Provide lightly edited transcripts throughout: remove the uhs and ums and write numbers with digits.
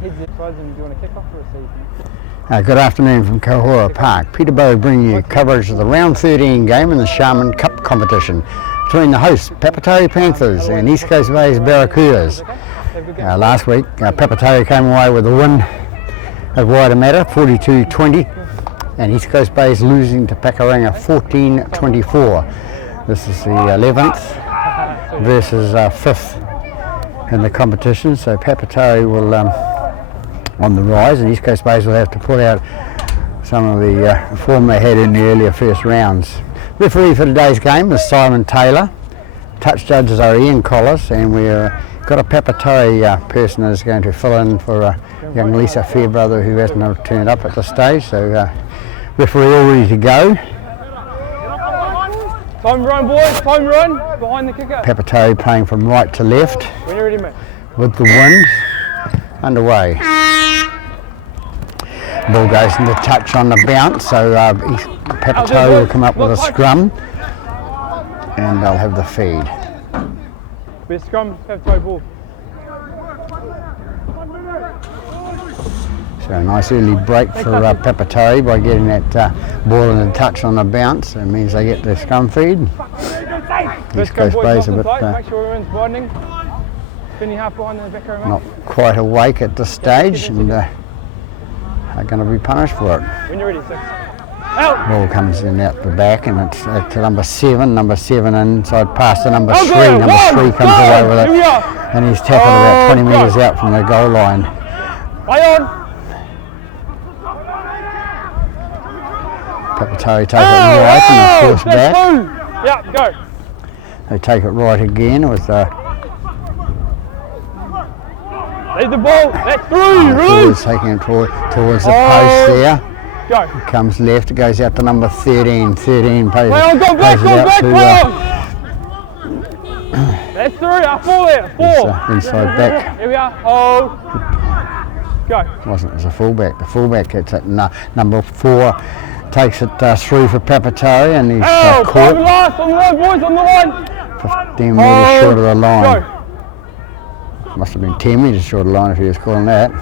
Good afternoon from Kahora Park. Peterborough bringing you coverage of the round 13 game in the Sharman Cup competition between the hosts Papatoetoe Panthers and East Coast Bay's Barracudas. Last week Papatoetoe came away with a win at Waitemata 42-20 and East Coast Bay's losing to Pakuranga 14-24. This is the 11th versus 5th in the competition, so Papatoetoe will on the rise, and East Coast Bays will have to pull out some of the form they had in the earlier first rounds. Referee for today's game is Simon Taylor. Touch judges are Ian Collis, and we've got a Papatoetoe person that is going to fill in for young Lisa Fairbrother, who hasn't turned up at this stage. So referee all ready to go. Time run, boys, time run, behind the kicker. Papatoetoe playing from right to left. When you're ready, mate. With the wind underway. Ball goes into touch on the bounce, so Papatoetoe will come up with a scrum and they'll have the feed. Best scrum, Papatoetoe ball. So a nice early break for Papatoetoe by getting that ball into touch on the bounce. It means they get the scrum feed. East Coast Bay's a bit make sure everyone's widening. Spinning half behind the back row, not quite awake at this stage, and are going to be punished for it. When you're ready, 6. Out! Ball comes in out the back, and it's to number 7 inside past to number 3. Number 3 comes away with it, and he's tackled about 20 metres out from the goal line. Play on! Papatoetoe take it right and force back. Yeah, go. They take it right again with lead the ball, that's through, release! Taking it towards the post there. Go. It comes left, it goes out to number 13. 13 plays play on, go back, play on! That's through, 4 there, 4. Inside back. Here we are, hold. Go. Wasn't as a fullback, the fullback gets it, number 4 takes it through for Papatoetoe, and he's caught. Last, on the line, boys, on the line! 15 metres short of the line. Go. Must have been 10 metres short of the line if he was calling that.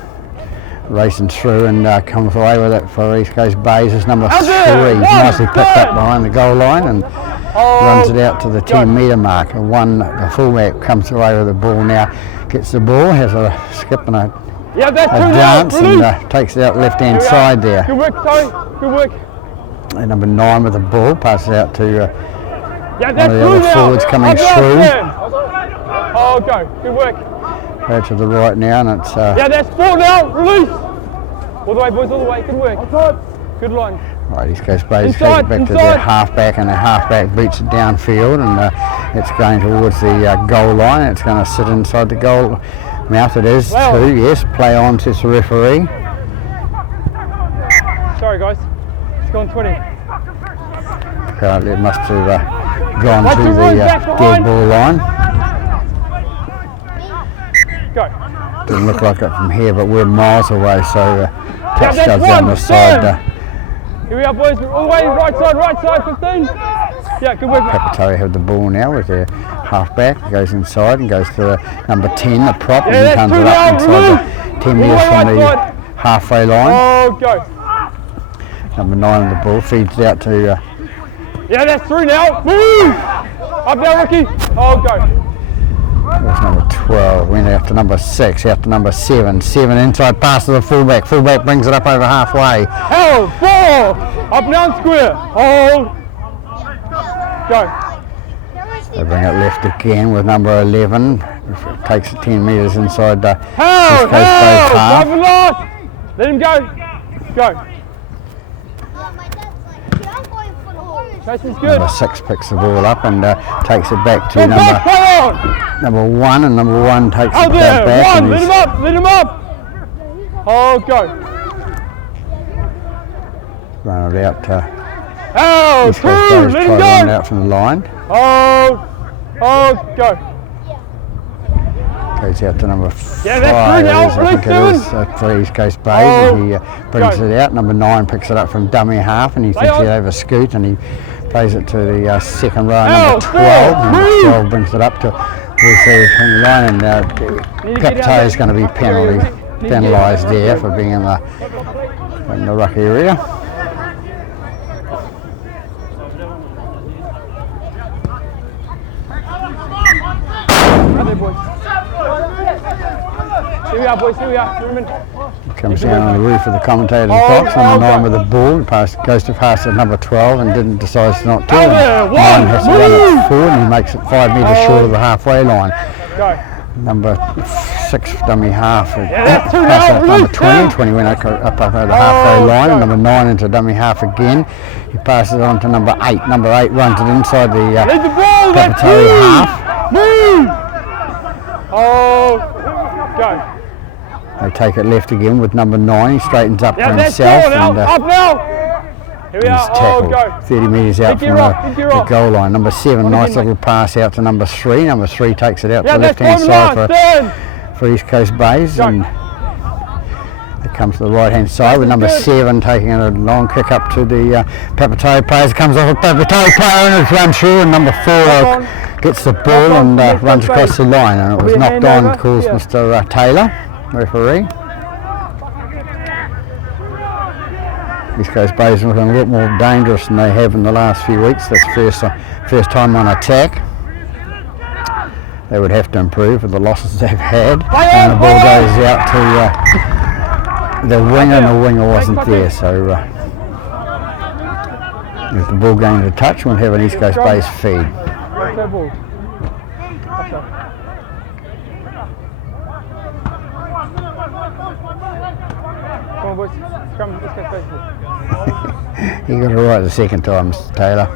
Racing through and comes away with it for East Coast Bays as number 3. Nicely picked up behind the goal line and runs it out to the 10 metre mark. The fullback comes away with the ball now, gets the ball, has a skip and a dance and takes it out left hand side there. Good work, Tony, good work. And number 9 with the ball, passes out to one of the other forwards coming through. Oh, go, good work. Go to the right now, and it's that's 4 now, release! All the way, boys, all the way, good work. Good line. Right, East Coast Bays take it back to their halfback, and the halfback beats it downfield, and it's going towards the goal line. It's going to sit inside the goal mouth. It is too, yes. Play on, says the referee. Sorry, guys. It's gone 20. Apparently it must have gone to the dead ball line. Go. Doesn't look like it from here, but we're miles away, so touch does on the side. Here we are, boys, all the way, right side, 15. Yeah, good work. Papatoetoe have the ball now with their halfback, goes inside and goes to the number 10, the prop, and he comes it up inside the 10 metres from the halfway line. Oh, go. Number 9 on the ball, feeds it out to... that's through now, move! Up now, Ricky. Oh, go. That's number 12, went out to number 6, out to number 7. 7 inside pass to the fullback. Fullback brings it up over halfway. Hold, 4! Up now square. Hold. Go. They bring it left again with number 11. It takes it 10 metres inside the East Coast Bay half. Let him go. Go. Number 6 picks the ball up and takes it back to number 1, and number 1 takes it back. One, let him up. Oh, go. Run it out to East Coast Bays, try to run it out from the line. Oh, go. Goes out to number 5, that's through now, I think it is, for East Coast Bays, and he brings it out. Number 9 picks it up from dummy half, and he thinks he'll over scoot, and he plays it to the second row, number 12. Number 12 brings it up to the line, and Papatoetoe is going to be penalty. penalised there for being in the ruck area. There, boys. Here we are, boys. Here we are. Comes down on the roof of the commentator's box. Number 9 with the ball. Goes to pass at number 12 and decides not to. 9 has to run it forward and he makes it 5 metres short of the halfway line. Go. Number 6 dummy half. Pass out number 20. 20 went up over the halfway line. And number 9 into dummy half again. He passes it on to number 8. Number 8 runs it inside the Papatoetoe half. Move! Oh, go. They take it left again with number 9. He straightens up for himself and up now. Here we he's are. tackled Go. 30 metres out from the goal line. Number 7, nice little pass out to number 3. Number 3 takes it out to the left-hand side for East Coast Bays. And it comes to the right-hand side with number 7 taking a long kick up to the Papatoetoe players. It comes off a Papatoetoe player and it's run through, and number 4 gets the ball and runs across the line, and it was knocked on, calls Mr. Taylor, referee. East Coast Bays are looking a lot more dangerous than they have in the last few weeks. That's first time on attack. They would have to improve with the losses they've had. And the ball goes out to the winger, and the winger wasn't there. So with the ball going to touch, we'll have an East Coast Bays feed. Come on, boys. Scrum, let's go first. You got it right the second time, Mr. Taylor.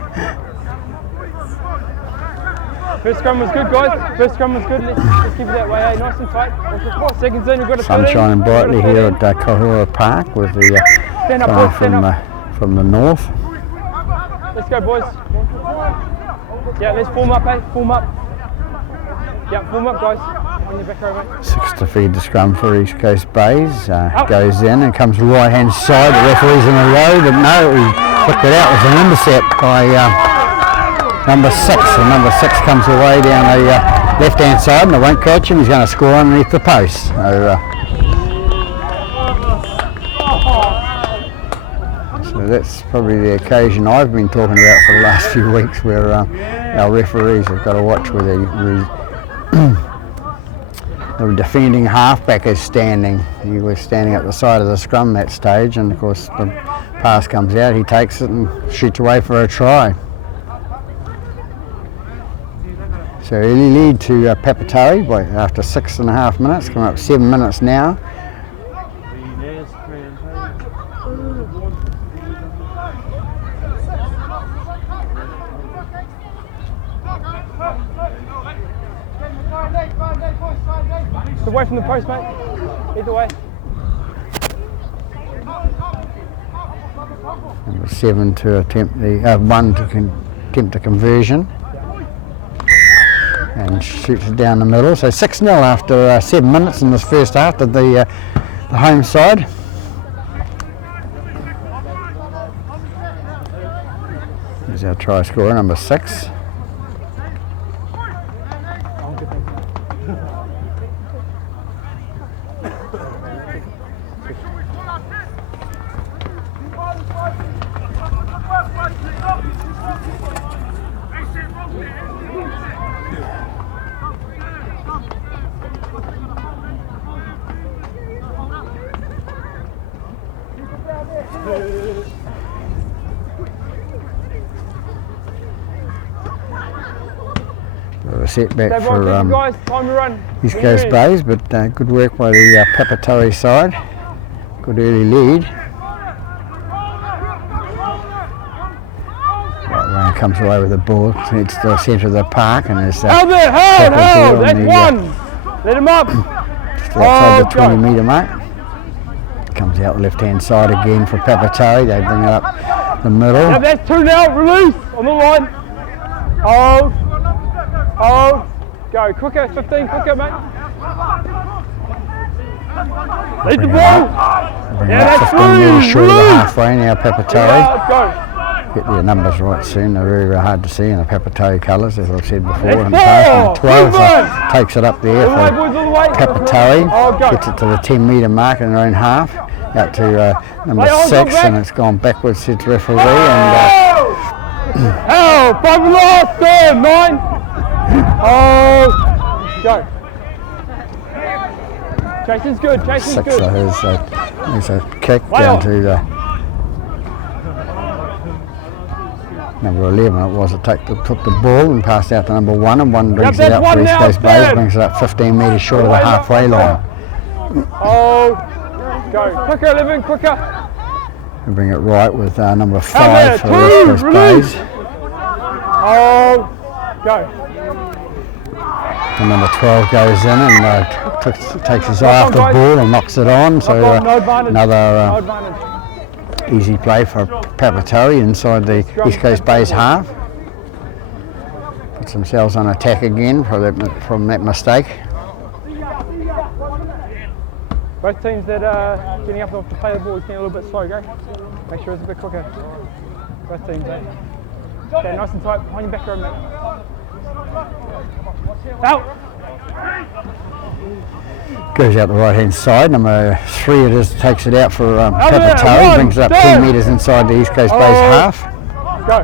First scrum was good, guys. First scrum was good. Let's keep it that way, eh? Nice and tight. 4 seconds in, we've got a Sun shining brightly here at Kahura Park with the from the north. Let's go, boys. Yeah, let's form up, eh? Form up. Yeah, form up, guys. On your back row, mate. 6 to feed the scrum for East Coast Bays. Goes in and comes right hand side. The referee's in a row, but no, he flicked it out. It was an intercept by number 6. And number 6 comes away down the left hand side, and it won't catch him. He's going to score underneath the post. So that's probably the occasion I've been talking about for the last few weeks, where our referees have got to watch where the defending halfback is standing. He was standing at the side of the scrum that stage, and of course the pass comes out, he takes it and shoots away for a try. So early lead to Papatoetoe after 6.5 minutes, coming up 7 minutes now. Away from the post, mate. Either way. Number 7 to attempt the 1 to attempt a conversion, and shoots it down the middle. So 6-0 after 7 minutes in this first half to the home side. Here's our try scorer, number 6. A setback for East Coast Bays, but good work by the Papatoetoe side. Good early lead. Right, comes away with the ball. It's the centre of the park, and there's hold! That's 1. Let him up. Just outside the 20-metre mark. Comes out the left-hand side again for Papatoetoe. They bring it up the middle. Yeah, that's 2 now. Release on the line. Hold. Go quicker. 15. Quicker, mate. Lead the ball. Yeah, that's 15 metres short of the halfway now. Papatoetoe. Go. Get their numbers right soon. They're very, very hard to see in the Papatoetoe colours, as I've said before. Let's And go! passing 12 Movement! takes it up there All the way, for boys, all the way. Papatoetoe. Oh, go. Gets it to the 10-metre mark in their own half. Out to number Lay on, 6, back. and it's gone backwards, says referee. And Hell, 5 last, turn, 9. Oh, go. Jason's good, Jason's 6 good. is a kick Lay down on. to the number 11. It was it took the ball and passed out to number 1, and 1 brings Yep, it up that's for one East now, Coast Bays, third. brings it up 15 metres short of the halfway line. Oh, go. Quicker, 11, quicker. And bring it right with number there, 5 for two, East Coast release. Bays. Oh, go. And number 12 goes in and takes his eye off the ball and knocks it on. So No advantage. No another advantage. easy play for Papatoetoe inside the East Coast Bays half. Puts themselves on attack again from that mistake. Both teams that are getting up off to play the ball is getting a little bit slow, go. Make sure it's a bit quicker. Both teams, eh? Okay, nice and tight, behind your back row, mate. Out! Goes out the right hand side. Number 3 it is, takes it out for there, Papatoetoe, one, brings it up two. 10 metres inside the East Coast Bays half. Go.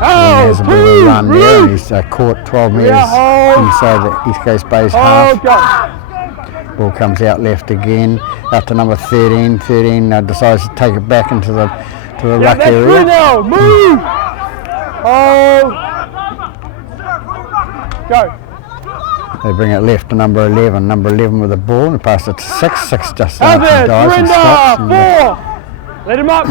And there's a bit of a run there, and he's caught 12 metres hold. inside the East Coast Bays Oh, half. go. Ball comes out left again, out to number 13. 13 decides to take it back into the Yeah, ruck that's 3 area. now, move! Oh! Go. They bring it left to number 11. Number 11 with the ball, and pass it to 6. 6 just Out there, dives and stops. surrender! And 4! Let him up!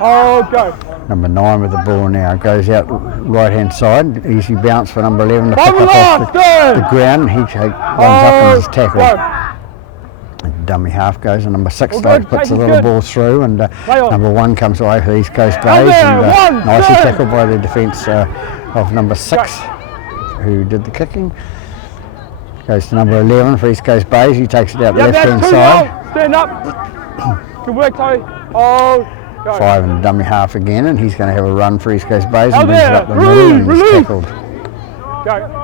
Oh, go. number 9 with the ball now goes out right hand side. Easy bounce for number 11 to pick Bubble up off, off third. the ground. He runs up and is tackled. Go. Dummy half goes, and number 6 All good, puts the Jason's little good. ball through, and Play on. number 1 comes away for East Coast Out Bays, there, and one, nicely two. tackled by the defence of number 6, who did the kicking. Goes to number 11 for East Coast Bays. He takes it out the Yeah, left hand that's 2 side. now. Stand up. Good work, Toe. Oh, go. 5 and dummy half again, and he's going to have a run for East Coast Bays, Out and brings it there, up the middle, and he's release. tackled. Go.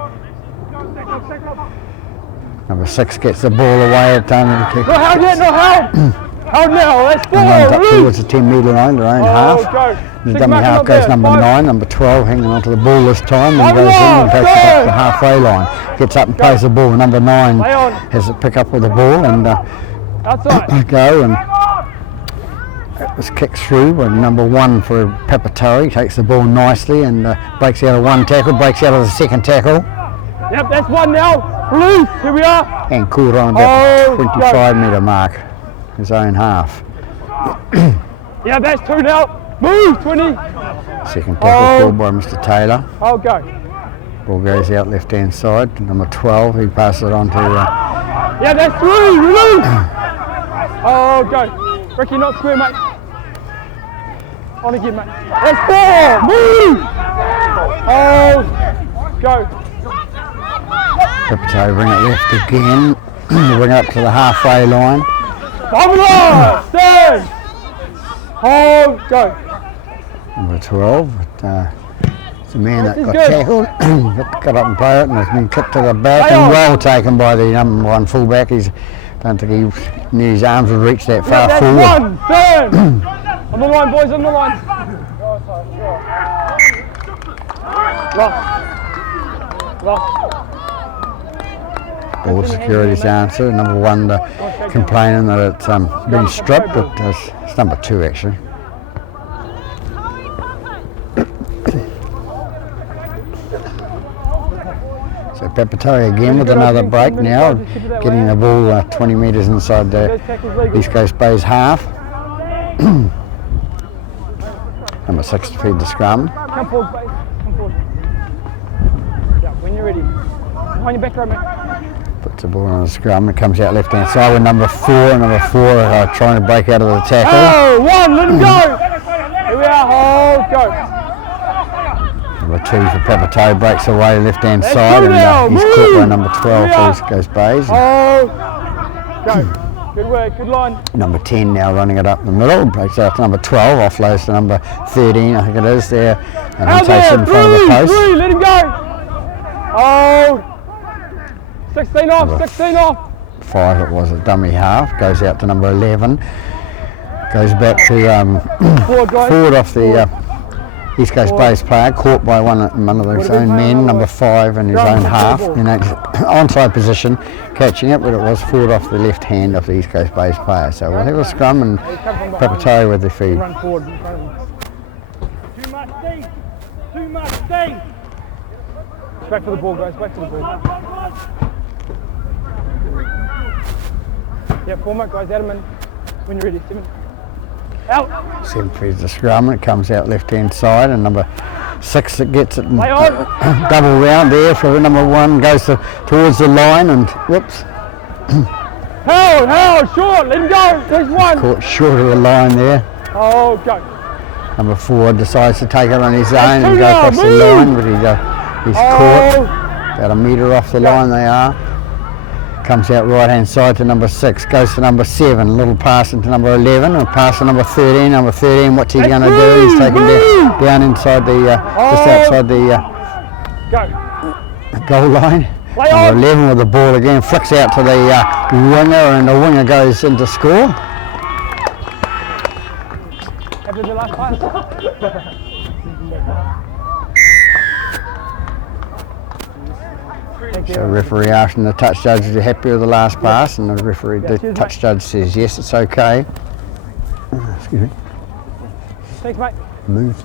Number 6 gets the ball away at time of the kick. No held yet, no held. Held now, that's 4. And runs up Release. towards the 10-metre line, their own Oh, half. go. The Six dummy marking half up goes there. number 5. 9, number 12 hanging onto the ball this time, and Five goes in and off, takes it up go. the halfway line. Gets up and plays the ball. Number 9 Play on. has it pick up with the ball and Outside. go, and it was kicked through. And number 1 for Papatoetoe takes the ball nicely and breaks out of 1 tackle, breaks out of the 2nd tackle, Yep, that's 1 now. Release. Here we are. and caught on about Oh, the 25-metre mark, his own half. Yeah, that's 2 now. Move, 20. 2nd tackle called by Mr. Taylor. Oh, go. Ball goes out left-hand side. Number 12, he passes it on to Yeah, that's 3. Release. Oh, go. Ricky, not square, mate. On again, mate. That's 4. Move. Oh, go. Papatoetoe, bring it left again. Bring it up to the halfway line. Bubble stand. Oh, go. Number 12, but, it's a man that This is got good. tackled, got up and played it, and has been kicked to the back, Play and on. well taken by the number 1 fullback. Don't think he knew his arms would reach that Yeah, far that's forward. 1. Turn. On the line, boys, on the line. Lost. Ball security's answer. Number 1 complaining that it's been stripped, but it's number 2 actually. So Papatoetoe again with another break now, getting the ball 20 metres inside the East Coast Bays half. Number 6 to feed the scrum. Come forward, base. Come forward. Yeah, when you're ready. Behind your back row, mate. Puts the ball on the scrum. It comes out left hand side with number 4. Number 4 trying to break out of the tackle. Oh, 1, let him go. Here we are, hold, go. Number 2 for Papatoetoe breaks away left hand side, go and now, he's caught by move. number 12 Here we for are. East Coast Bays. Hold, go. Good work, good line. Number 10 now running it up the middle, breaks out to number 12, offloads to number 13, I think it is there, and he Out takes it there, in front of the post. three, let him go. Oh, 16 off, 16 off. 5 it was a dummy half, goes out to number 11, goes back to forward off the East Coast base player, caught by one of his own men, number 5 in his own half, in an onside position, catching it, but it was forward off the left hand of the East Coast base player. So we'll have a scrum and Papatoetoe with the feed. Run forward in front of him. Too much steam, too much steam. Back for the ball, guys, back to the ball. Yeah, format, guys, out of man. When you're ready, 7. Out. 7 feeds the scrum, and it comes out left hand side, and number 6 that gets it, double round there for number 1, goes towards the line, and whoops. Held, short, let him go, there's 1. Caught short of the line there. Oh, go. Number 4 decides to take it on his own and go across the line, but he's caught about a metre off the line they are. Comes out right hand side to number 6, goes to number 7, a little pass into number 11, and pass to number 13. Number 13, what's he going to do? He's taken down inside the, just outside the goal line. Number 11 with the ball again, flicks out to the winger, and the winger goes into score. After the last pass. So referee asking the touch judge is he happy with the last pass, and the referee, the touch judge says yes, it's okay. Excuse me. Thanks, mate. Move.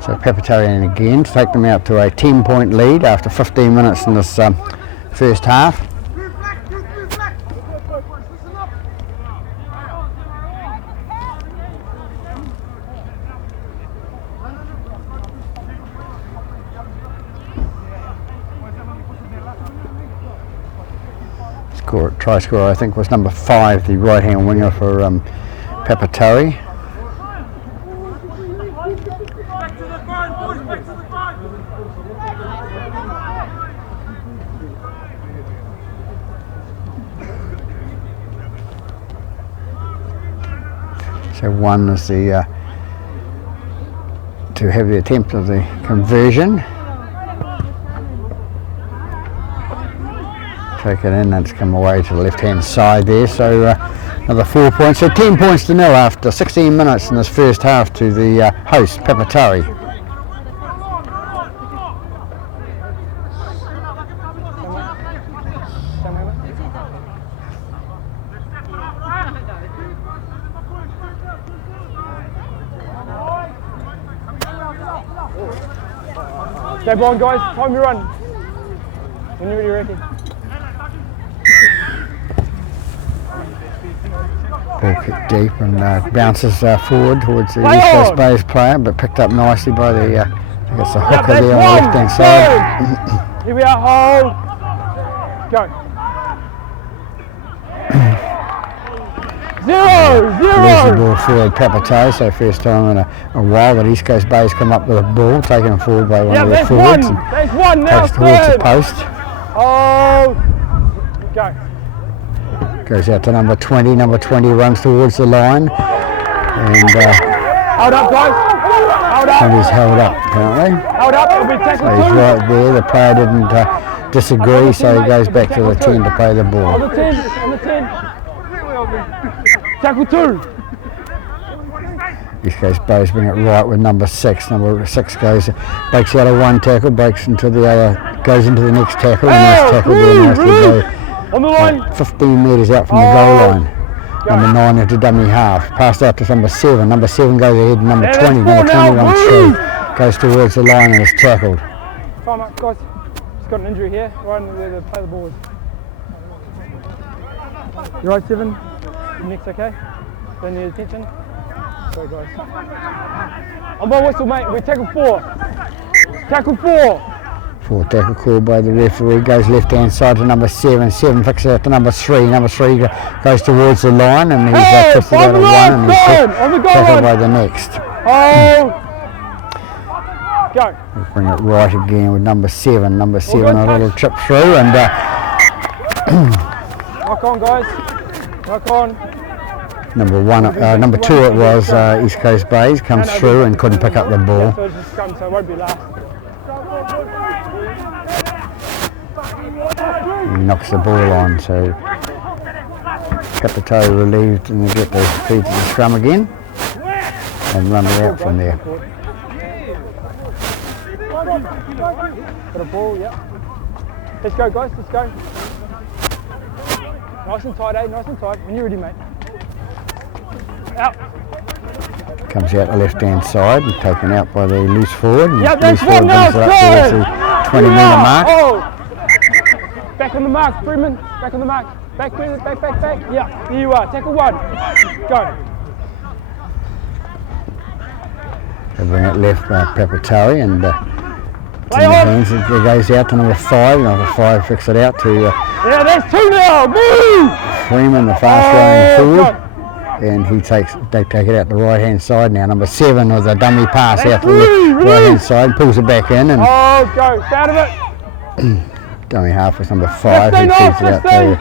So Papatoetoe in again to take them out to a 10-point lead after 15 minutes in this first half. Try scorer I think was number 5, the right hand winger for Papatoetoe. So 1 is the to have the attempt of the conversion. Take it in, and it's come away to the left hand side there, so another 4 points, so 10 points to nil after 16 minutes in this first half to the host, Papatoetoe. Go on, guys, time you run. When you're ready, reckon. Ball kicked deep and bounces forward towards the East Coast base player, but picked up nicely by the, I think it's the hooker there on the left hand side. Here we are, hold. Go. 0-0. There's the ball forward, Papatoetoe, so first time in a while that East Coast base come up with a ball, taken forward by one of the forwards. There's 1 now, takes towards the post. Oh. Go. Goes out to number 20. Number 20 runs towards the line, and hold up, guys. Hold up. And he's held up apparently. Hold up. It'll be tackle 2. So he's right there. The player didn't disagree, so he goes back to the 10 to play the ball. On the 10. On the 10. Tackle 2. East Coast Base bring it right with number 6. Number 6 breaks out of one tackle, breaks into the other, goes into the next tackle, and this tackle there nicely go. On the line. 15 metres out from the goal line. Number 9 into dummy half. Passed out to number 7. Number 7 goes ahead. Number 20. Number 20 runs through. Goes towards the line and is tackled. Time up, guys. Just got an injury here. Right where the play the ball is. You right, 7? Next, okay? Don't need attention. Sorry, guys. On my whistle, mate. We tackle 4. Tackle 4. 4 tackle called by the referee, goes left hand side to number 7. 7 fixes out to number 3. Number 3 goes towards the line, and he's twisted out of one, and he's tackled by the next. Oh! Go. We'll bring it right again with number 7. Number 7, a little chip through, and Knock on, guys. Knock on. number 2 it was, East Coast Bays, comes through and couldn't pick up the ball. So it's just come, so it won't be last. He knocks the ball on, so Papatoetoe relieved, and they get the feed to the scrum again and run it out from there. Got a ball, yeah. Let's go, guys, let's go. Nice and tight, eh? Nice and tight. When you're ready, mate. Out. Comes out the left-hand side and taken out by the loose forward. Yeah, Loose that's one now, brings it up towards the 20-metre mark. Oh. Back on the mark, Freeman. Back on the mark. Back. Yeah, here you are. Tackle 1. Go. They bring it left by Papatoetoe, and Play in the on. hands, it goes out to number 5. Number 5 flicks it out to Yeah, that's 2 now. Move. Freeman, the fast-running forward. And they take it out the right-hand side now. Number 7 with a dummy pass out to the right-hand side, pulls it back in, and Oh, go. Stay out of it. dummy half with number 5, who 15 feeds off, it out 15.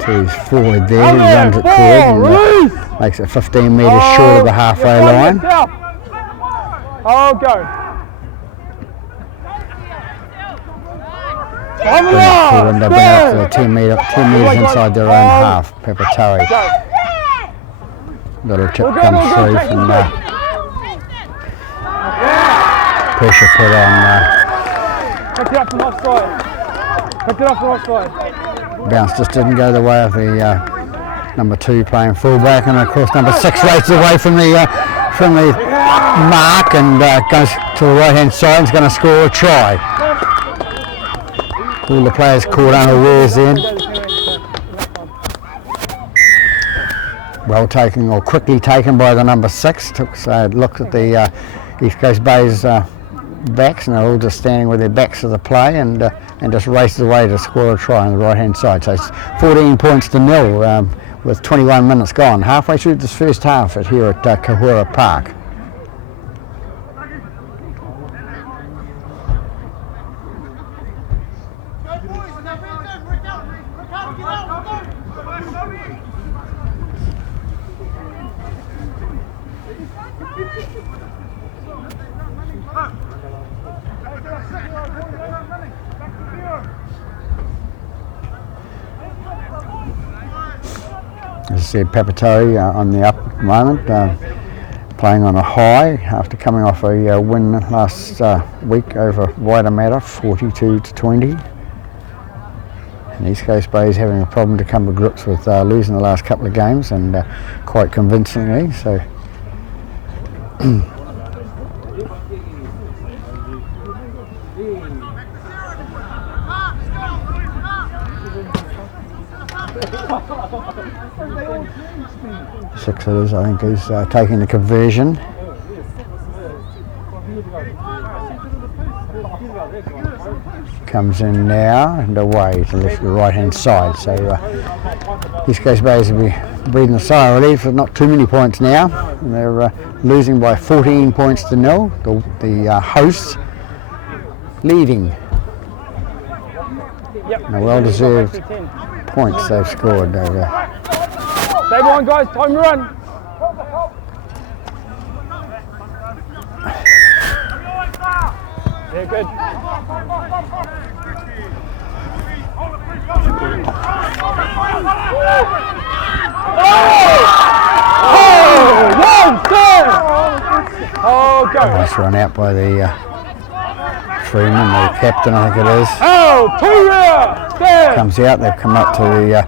to his forward there. He On there. runs it 4. forward and Release. makes it 15 metres short of the halfway line. Oh, go. Bring it forward, and they bring it up to the 10 metres inside their own half. Papatoetoe. Go. Little chip We'll go, comes we'll go, through take from it. pressure put on. Pick it up from offside. Bounce just didn't go the way of the number 2 playing fullback, and of course number 6 races away from the mark and goes to the right hand side and is going to score a try. All the players caught unawares then. Well taken, or quickly taken by the number 6. Looked at the East Coast Bays backs, and they're all just standing with their backs to the play, and just races away to score a try on the right hand side. So it's 14 points to 0 with 21 minutes gone. Halfway through this first half here at Kahura Park. As I said, Papatoetoe on the up at the moment, playing on a high after coming off a win last week over Waitemata, 42-20. And East Coast Bays having a problem to come to grips with losing the last couple of games, and quite convincingly. So. 6 it is, I think, is taking the conversion. Comes in now and away to the right hand side. So East Coast Bays will be breathing a sigh of relief. There's not too many points now. And they're losing by 14 points to 0. The hosts leading. And a well-deserved points they've scored over. Stay behind, guys. Time to run. Yeah, good. Oh, go. Nice run out by the Freeman, the captain, I think it is. Oh, 2 there. Stand. Comes out, they've come up to the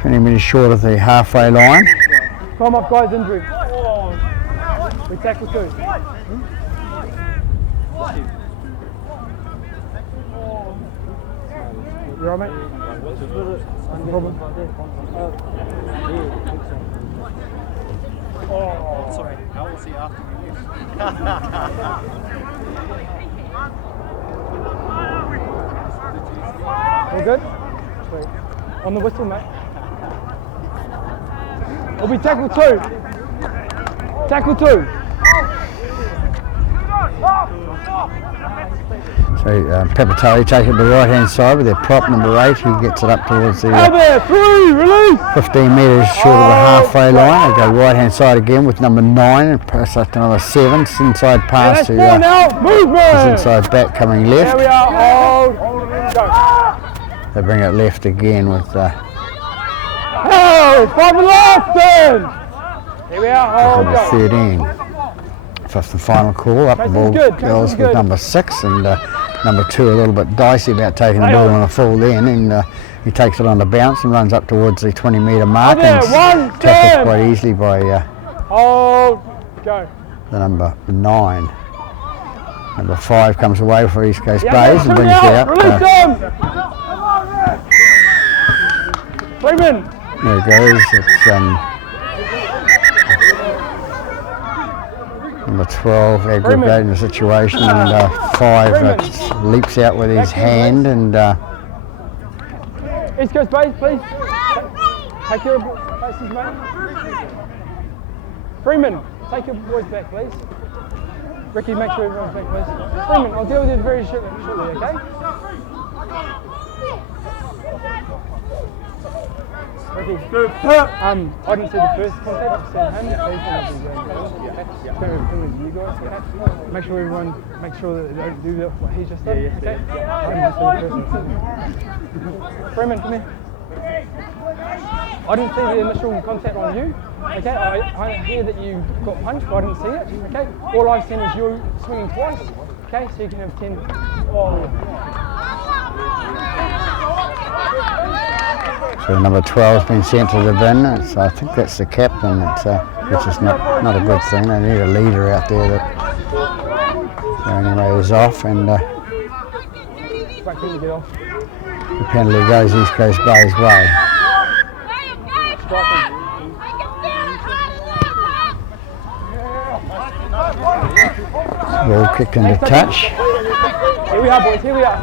20 metres short of the halfway line. Time off, guys, injury. We tackle 2. You alright, mate? No problem. Oh, sorry. How was he after you? All good? Sweet. On the whistle, mate. It'll be tackle 2. Tackle 2. So Papatoetoe take it to the right hand side with their prop number 8. He gets it up towards the 15 metres short of the halfway line. They go right hand side again with number 9 and pass up to number 7. It's inside pass to his inside back coming left. There we are, hold. Go. They bring it left again with 5 and last turn. Here we are, hold. number 13. Fifth and final call. Up the ball goes with number 6 and number 2 a little bit dicey about taking the ball on a full then, and he takes it on the bounce and runs up towards the 20 metre mark and tackled quite easily by go. the number 9. Number 5 comes away for East Coast Bays and brings it out. Freeman. There it goes. It's number 12 aggravating the situation, and 5 leaps out with his hand and East Coast Bays, please. Take your places, mate. Freeman, take your boys back, please. Ricky, make sure everyone's back, please. Freeman, I'll deal with you very shortly, okay? Ricky, I didn't see the first contact, I've seen him. You guys, okay? Make sure that they don't do what he just did, okay? I didn't see the first one. Freeman, come here. I didn't see the initial contact on you, okay? I hear that you got punched, but I didn't see it, okay? All I've seen is you swinging twice, okay? So you can have 10. so number 12's been sent to the bin. So I think that's the captain, which is not a good thing. They need a leader out there. So anyway, he's off, and the penalty goes East Coast Bays' way. Ball kicked into touch. Here we are, boys, here we are.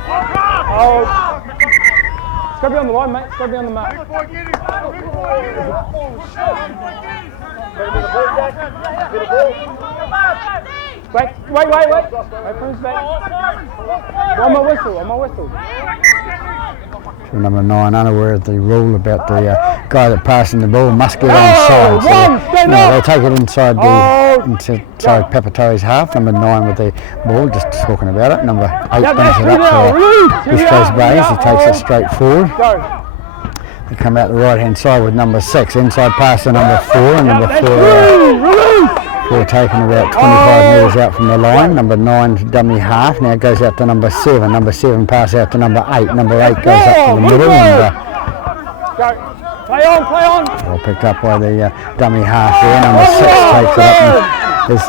It's got to be on the line, mate. It's got to be on the mark. Wait. Comes back. On my whistle. So number 9, unaware of the rule about the guy that passing the ball must get onside. So they take it inside Papatoetoe's half. Number 9 with the ball, just talking about it. Number 8 brings it up to East Coast Bays. He takes it straight forward. They come out the right hand side with number 6. Inside pass to number 4, and number 4 taken about 25 metres out from the line. Number 9's dummy half. Now it goes out to number 7. Number 7 pass out to number 8. Number 8 goes up to the middle. And, play on. Well picked up by the dummy half there. Number 6 takes it up and is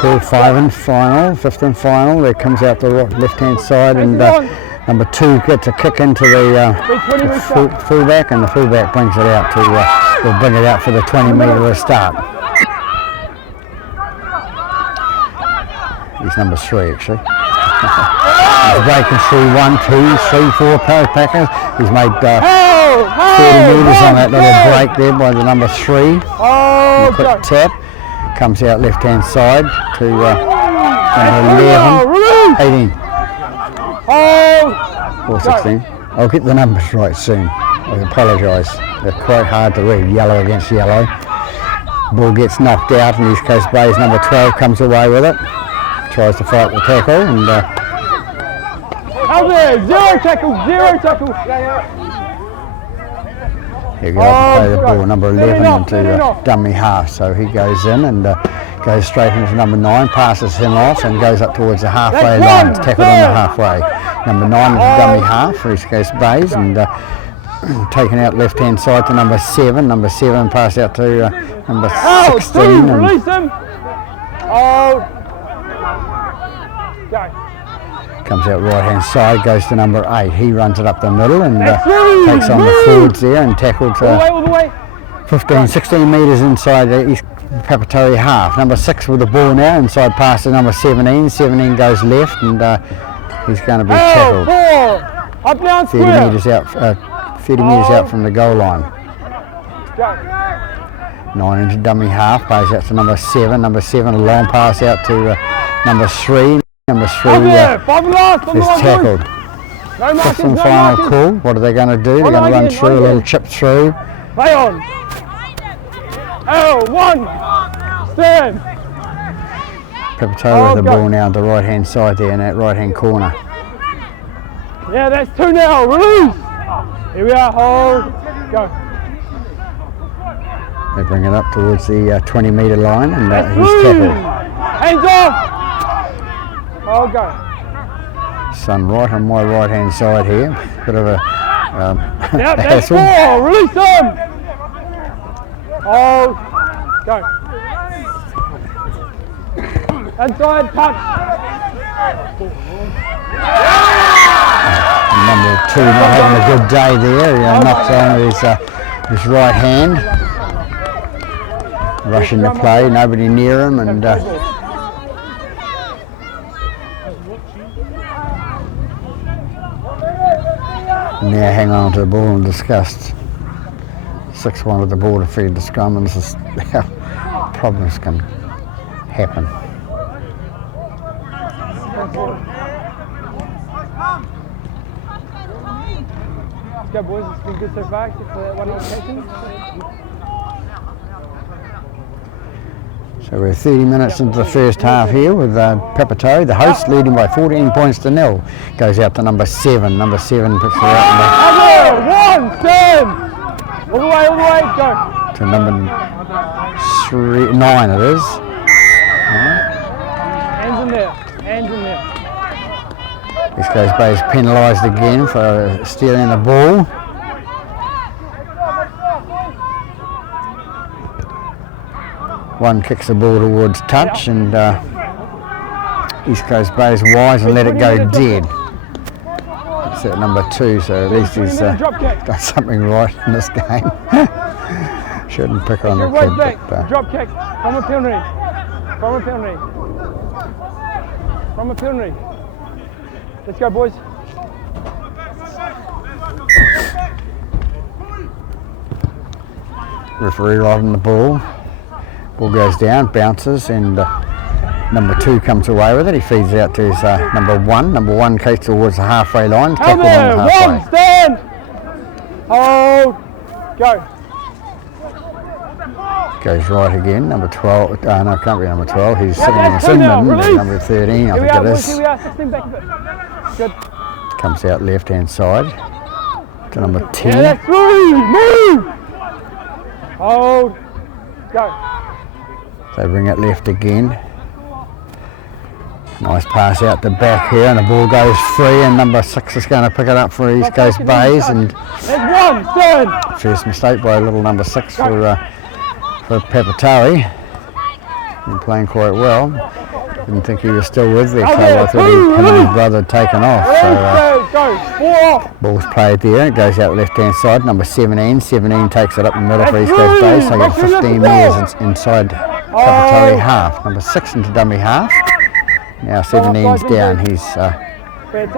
called 5th and final. There comes out the left hand side, and number 2 gets a kick into the fullback, and the fullback brings it out will bring it out for the 20 metre start. He's number 3 actually. He's breaking through 1, 2, 3, 4 Packers. He's made 30 metres on that little break there by the number 3. A quick tap. Comes out left hand side to number 11, 18, or 16. I'll get the numbers right soon. I apologise. They're quite hard to read. Yellow against yellow. Ball gets knocked out, and East Coast Bays number 12 comes away with it. Tries to fight the tackle, and zero tackle. Here we go, play the ball, number 11 into the dummy half, so he goes in and goes straight into number 9, passes him off and goes up towards the halfway line. It's tackled on the halfway. Number 9 is the dummy half for East Coast Bays, and taken out left hand side to number 7. Number 7 pass out to number 16. Release him. Comes out right hand side, goes to number 8. He runs it up the middle and takes on the forwards there and tackled 15, 16 metres inside the East Papatoetoe half. Number 6 with the ball now, inside pass to number 17. 17 goes left, and he's going to be tackled. 30 metres out, 30 metres out from the goal line. 9 into dummy half, plays out to number 7. Number 7 a long pass out to number 3. number 3 Up there, 5 and last on the is line, tackled. boys. No markers, Fifth and no final markers. call. What are they going to do? They're One going to run again, through, a one little again. chip through. Play on. L1. Stand. Papatoetoe with the go. ball now on the right hand side there in that right hand corner. Yeah, that's 2 now. Release. Here we are. Hold. Go. They bring it up towards the 20 metre line and That's he's 3. tackled. Hands off. Oh, go. Son right on my right hand side here. Bit of a Yep, that's hassle. 4. Release them. Oh, go. Inside, touch. Number 2 not having a good day there. Knocks on with his right hand. Rushing the play, nobody near him, and now hang on to the ball and discussed. 6-1 with the ball to feed the scrum, and this is how problems can happen. Let's go, boys. It's been good so far, except for that one location. So we're 30 minutes into the first half here with Papatoetoe, the host, leading by 14 points to 0. Goes out to number 7. Number 7 picks it up Over. 1, stand. All the way, go. to number 9 it is. Hands in there. This goes Bay's penalised again for stealing the ball. One kicks the ball towards touch and East Coast Bay's wise and let it go dead. That's at number 2, so at least he's done something right in this game. Shouldn't pick on the Right kid, back. but Drop kick. From a penalty. Let's go, boys. referee right on the ball. Ball goes down, bounces, and number 2 comes away with it. He feeds out to his number 1. Number 1 takes towards the halfway line, tackled on the halfway. 1, stand. Hold. Go. Goes right again, number 12, no, can't be number 12, he's Yeah, sitting in the that's two now, Sydman, release. number 13, I Here we think are, it boys. is. Here we are. 16 back of it. Good. Comes out left hand side to number 10. Yeah, that's 3. Move. Hold. Go. They bring it left again. Nice pass out the back here, and the ball goes free, and number 6 is going to pick it up for East Coast Bays, and That's 1, stand. first mistake by little number 6 for Papatoetoe. Been playing quite well. Didn't think he was still with their club. I thought him and his brother had taken off. So Go. 4 off. ball's played there. It goes out left hand side. Number 17. 17 takes it up the middle for East Coast Bays. So got 15 metres inside Papatoetoe half. Number 6 into dummy half. Now 17's down. He's hurt. Take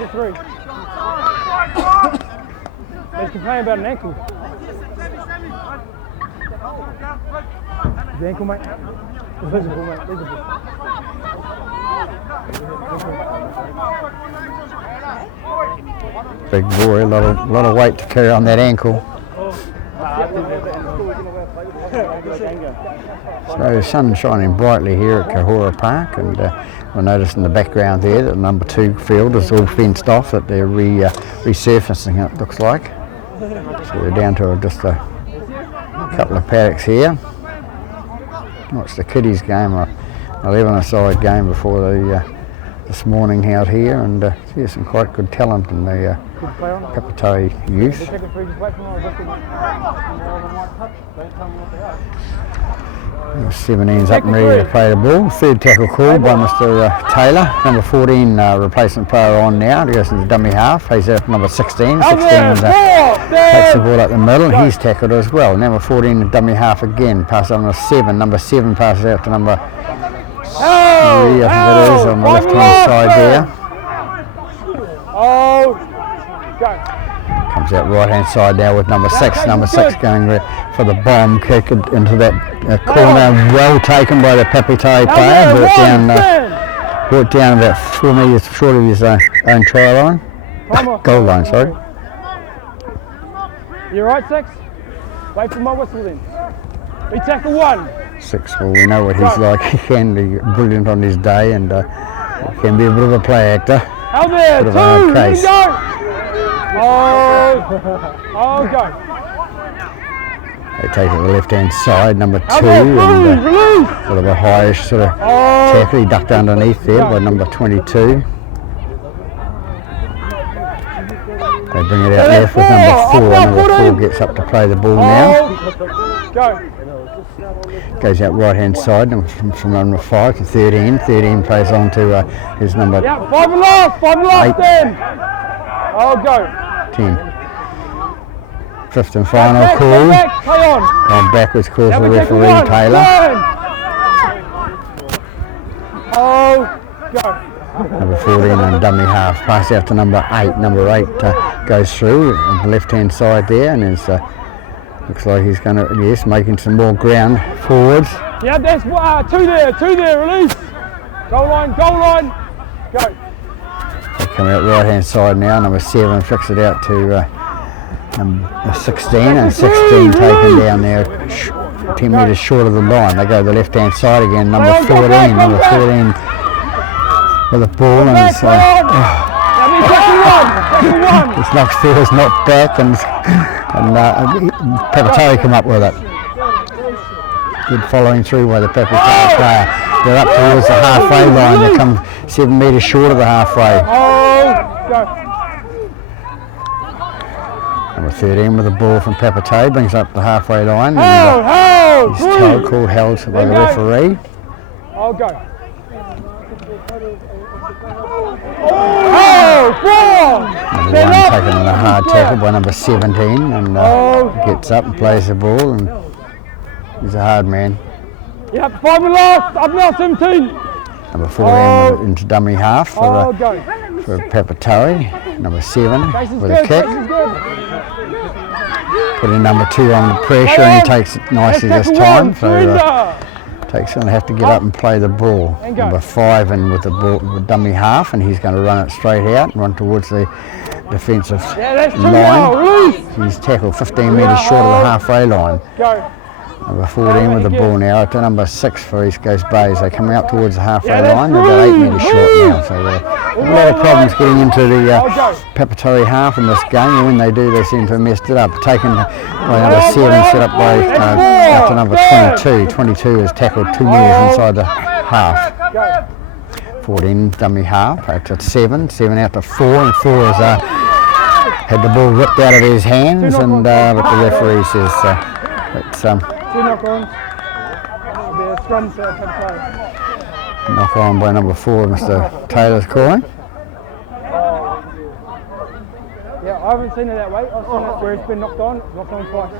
it through. He's complaining about an ankle. The ankle, mate. Visible, mate. Visible. Big boy. A lot of weight to carry on that ankle. So the sun's shining brightly here at Kahora Park, and we'll notice in the background there that the number 2 field is all fenced off, that they're resurfacing it, looks like. So we're down to just a couple of paddocks here. Watched the kiddies game, a 11-a-side game before this morning out here, and see some quite good talent in the Papatoetoe youth. 17's up and ready to play the ball. Third tackle called by Mr. Taylor. Number 14 replacement player on now. He goes into dummy half. He's out number 16. 16 takes the ball up the middle. He's tackled as well. Number 14 dummy half again. Pass on to 7. Number 7 passes out to number 3, I think it is, on the left hand side there. Oh, go. Comes out right hand side now with number 6. Number 6 going for the bomb kick into that corner. Well taken by the Papatoetoe player. Brought down brought down about 4 metres short of his own try line. Goal line, sorry. You right, 6? Wait for my whistle then. We tackle 1. 6, well, we know what he's like. He can be brilliant on his day, and he can be a bit of a play actor. How there? Bit of 2, a hard let case. it go! Oh, go. They take it to the left-hand side, number 2, How there? 3, and release! sort of a highish sort of tackle. He ducked underneath there by number 22. They bring it out left with number 4. Number 4 gets up to play the ball now. Go. Goes out right-hand side from number 5 to 13. 13 plays on to his number Yeah, 5 and last 8. then. Oh, go. 10. Fifth and final Back, call. back, play on. Going backwards call Now for we tackle referee 1, Taylor. turn. Oh, go. Number 14 and dummy half. Pass out to number 8. Number 8 goes through on the left-hand side there, and is looks like he's going to, yes, making some more ground forwards. Yeah, that's 2 there, release. Goal line, go. They come out right-hand side now. Number 7 flicks it out to number 16, and 16 taken down there 10 metres short of the line. They go to the left-hand side again. Number 14 with a ball, and it's, this knocks forwards, not back, and Papatoetoe come up with it. Good following through by the Papatoetoe player. They're up towards the halfway line. They come 7 metres short of the halfway. Number 13 with the ball from Papatoetoe, brings up the halfway line. And, he's called held by the referee. I'll go. Number 1 taken on a hard tackle by number 17, and gets up and plays the ball, and he's a hard man. Yep, 5 and last, up now 17. Number 14 into dummy half for Papatoetoe. Number 7 with a kick. Putting number 2 on the pressure, and he takes it nicely this time. So Take's going to have to get up and play the ball. Number 5 in with the ball, with dummy half, and he's going to run it straight out and run towards the defensive line. He's tackled 15 metres short of the halfway line. Number 14 with the ball now to number 6 for East Coast Bays. They come out towards the halfway line. They're about 8 metres short now, so they're a lot of problems getting into the Papatoetoe half in this game, and when they do, they seem to have messed it up. Taken by number 7, set up by out to number 22. 22 has tackled 2 metres inside the half. 14 dummy half out to 7. 7 out to 4, and 4 has had the ball ripped out of his hands, and but the referee says it's 2 knock-ons. There'll be a scrum for Papatoetoe. knock on by number 4, Mr. Taylor's calling. Yeah, I haven't seen it that way. I've seen it where it's been knocked on twice.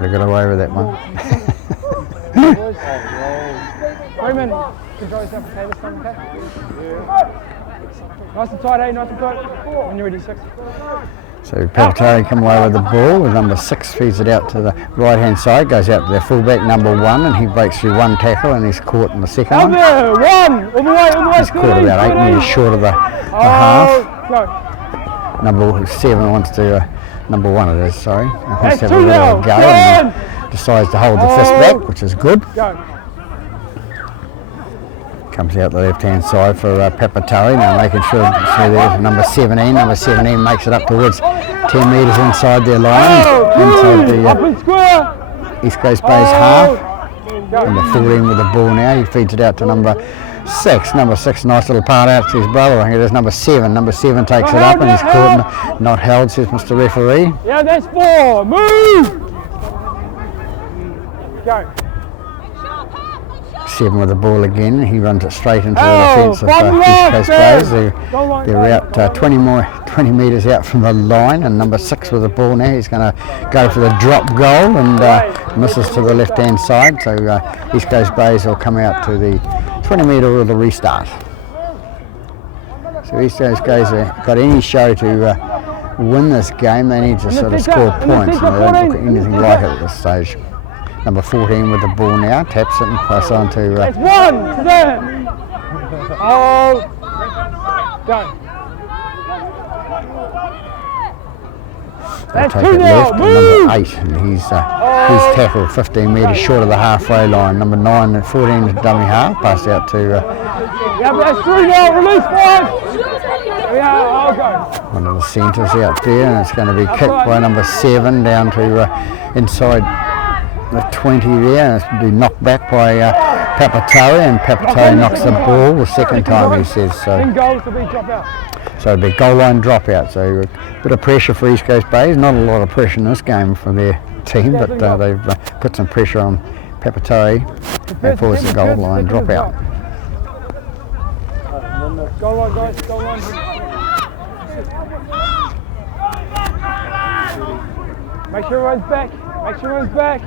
They got away with that one. Roman, control yourself okay this time, okay? Nice and tight, eh? Nice and tight. When you're ready, 6. So Papatoetoe come away with the ball, with number 6 feeds it out to the right hand side, goes out to their fullback number 1, and he breaks through 1 tackle, and he's caught in the second one. There, 1! All the way, He's caught about 8 metres short of the half. Number 7 wants to, number 1 it is, sorry. Wants to have a little go and decides to hold the fist back, which is good. Comes out the left-hand side for Papatoetoe, now making sure there's number 17. Number 17 makes it up towards 10 metres inside their line, inside the East Coast Bays half. Number 14 with the ball now, he feeds it out to number 6. Number 6, nice little part out to his brother. Here there's number 7. Number 7 takes it up, and he's caught, not held, says Mr. Referee. Yeah, that's 4. Move! Go. 7 with the ball again. He runs it straight into the defence of East Coast Bays. They're out 20 metres out from the line, and number 6 with the ball now. He's going to go for the drop goal, and misses to the left-hand side. So East Coast Bays will come out to the 20-metre of the restart. So East Coast Bays got any show to win this game, they need to sort of score points, and they don't look at anything like it at this stage. Number 14 with the ball now, taps it and pass on to... That's one! There! Oh! Go. That's take two it now! left, Move! number 8, and he's tackled 15 metres short of the halfway line. Number 9 and 14 to dummy half, passed out to... yeah, but that's 3 now, release 5! Yeah, I'll go. One of the centres out there, and it's going to be kicked by number 7 down to inside the 20 there, and it's going to be knocked back by Papatoetoe, and Papatoetoe knocks the ball the second time, he says. So 10 goals to be dropped out. So it'll be goal line dropout. So a bit of pressure for East Coast Bays. Not a lot of pressure in this game for their team, but they've put some pressure on Papatoetoe and force the goal line dropout. Goal line, guys. Goal line. Make sure everyone's back. Make sure everyone's back.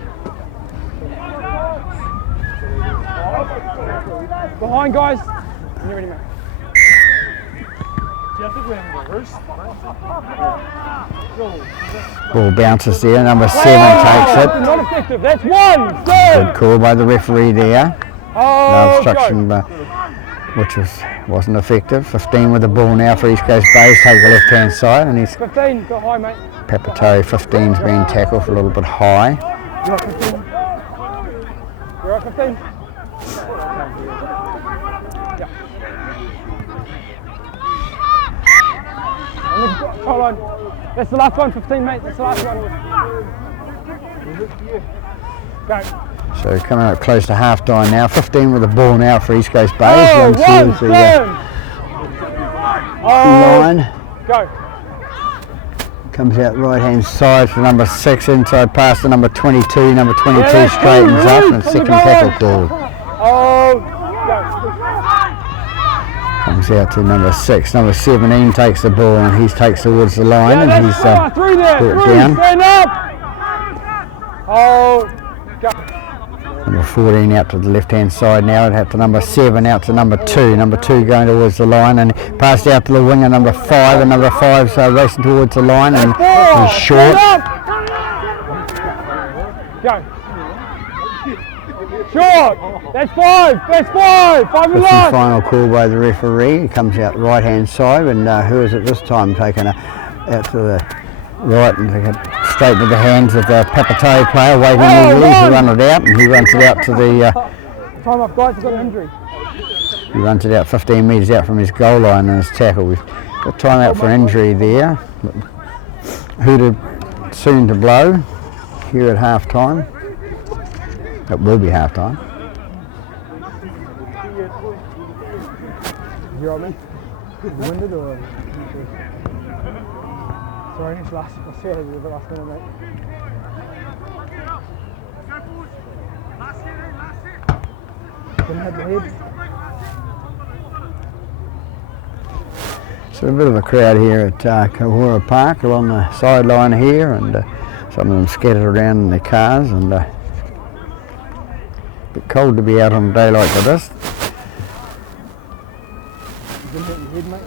Behind, guys. You're ready, mate. Ball bounces there, number 7 takes it. Not effective, that's 1! Good call by the referee there. No obstruction, which wasn't effective. 15 with the ball now for East Coast Bays, take the left hand side, and he's 15, go high, mate. Papatoetoe 15's been tackled for a little bit high. You're at 15. You're at 15. Hold on. That's the last one, 15, mate. That's the last one. Go. So coming up close to half time now. 15 with the ball now for East Coast Bays. Oh, Runs through the line. Go. Comes out right hand side for number 6, inside pass to number 22. Number 22 straightens up, and second tackle called. Oh, go. Comes out to number 6. Number 17 takes the ball, and he takes towards the line, and he's three there. brought down. Stand up. Oh, go. Number 14 out to the left hand side now, and out to number 7, out to number 2. Number 2 going towards the line, and passed out to the winger, number 5, and number 5's racing towards the line, and he's short. Go. Short. That's 5. That's 5. 5 and That's the final call by the referee. He comes out right hand side, and who is it this time taking out to the right, and they get straight into the hands of the Papatoetoe player, waiting eagerly to run it out, and he runs it out to the... Time off, guys, he's got an injury. He runs it out 15 metres out from his goal line, and his tackle. We've got time out for injury there. Who to soon to blow here at half time. It will be half time. You all right, man? Winded or? Sorry, it's last. I said it was the last minute, mate. Didn't hit the head. So a bit of a crowd here at Kahura Park along the sideline here, and some of them scattered around in their cars, and a bit cold to be out on a day like this. Didn't hit your head, mate.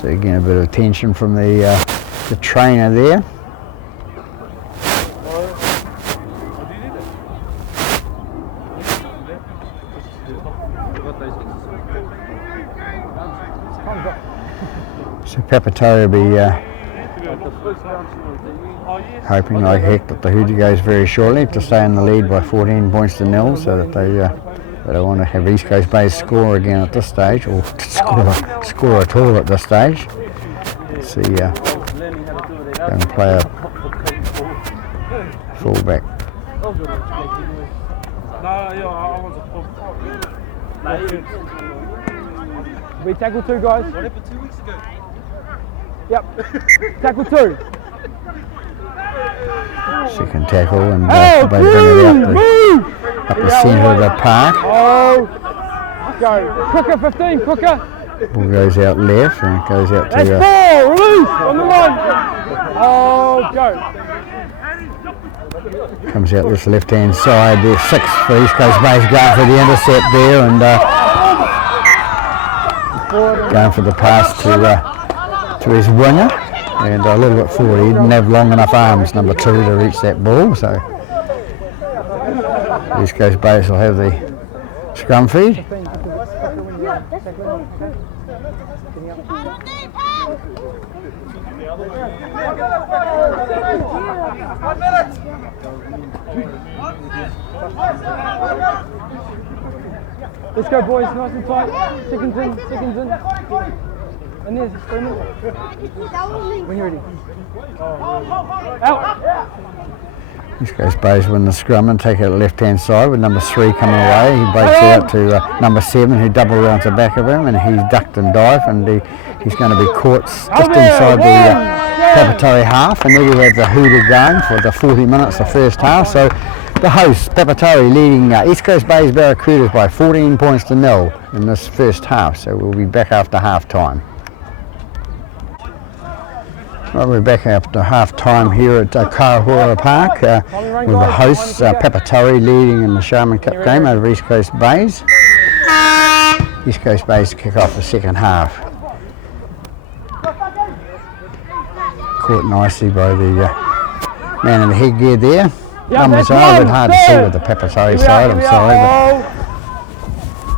So again, a bit of tension from the trainer there. So Papatoetoe will be hoping like heck that the Hootie goes very shortly to stay in the lead by 14 points to 0, so that they don't want to have East Coast Bays score again at this stage, or score at all at this stage. Let's see, go and play a fullback. We tackle 2, guys. What happened 2 weeks ago? Yep. Tackle 2. Second tackle, and Oh, they bring it move! up the centre of the park. Oh, go. Quicker, 15, quicker. Ball goes out left and it goes out That's to 4, release, on the line. Oh, go. comes out this left hand side. There's 6 for East Coast Base, going for the intercept there and going for the pass to his winger, and a little bit forward. He didn't have long enough arms, number 2, to reach that ball, so East Coast Base will have the scrum feed. Let's go, boys, nice and tight. Seconds in, seconds in. And there's 3 minutes. When you're ready. Out. East Coast Base win the scrum and take it left hand side with number 3 coming away. He breaks out to number 7, who double rounds the back of him, and he's ducked and dived, and he's going to be caught just inside the Papatoetoe half, and then we have the hooter going for the 40 minutes of first half. So the hosts, Papatoetoe, leading East Coast Base Barracudas by 14 points to 0 in this first half. So we'll be back after half time. Right, we're back after half time here at Kaihura Park with the hosts, Papatoetoe, leading in the Sharman Cup game over East Coast Base. East Coast Base kick off the second half. Caught nicely by the man in the headgear there. Numbers are a bit hard to see with the Papatoetoe side, I'm sorry,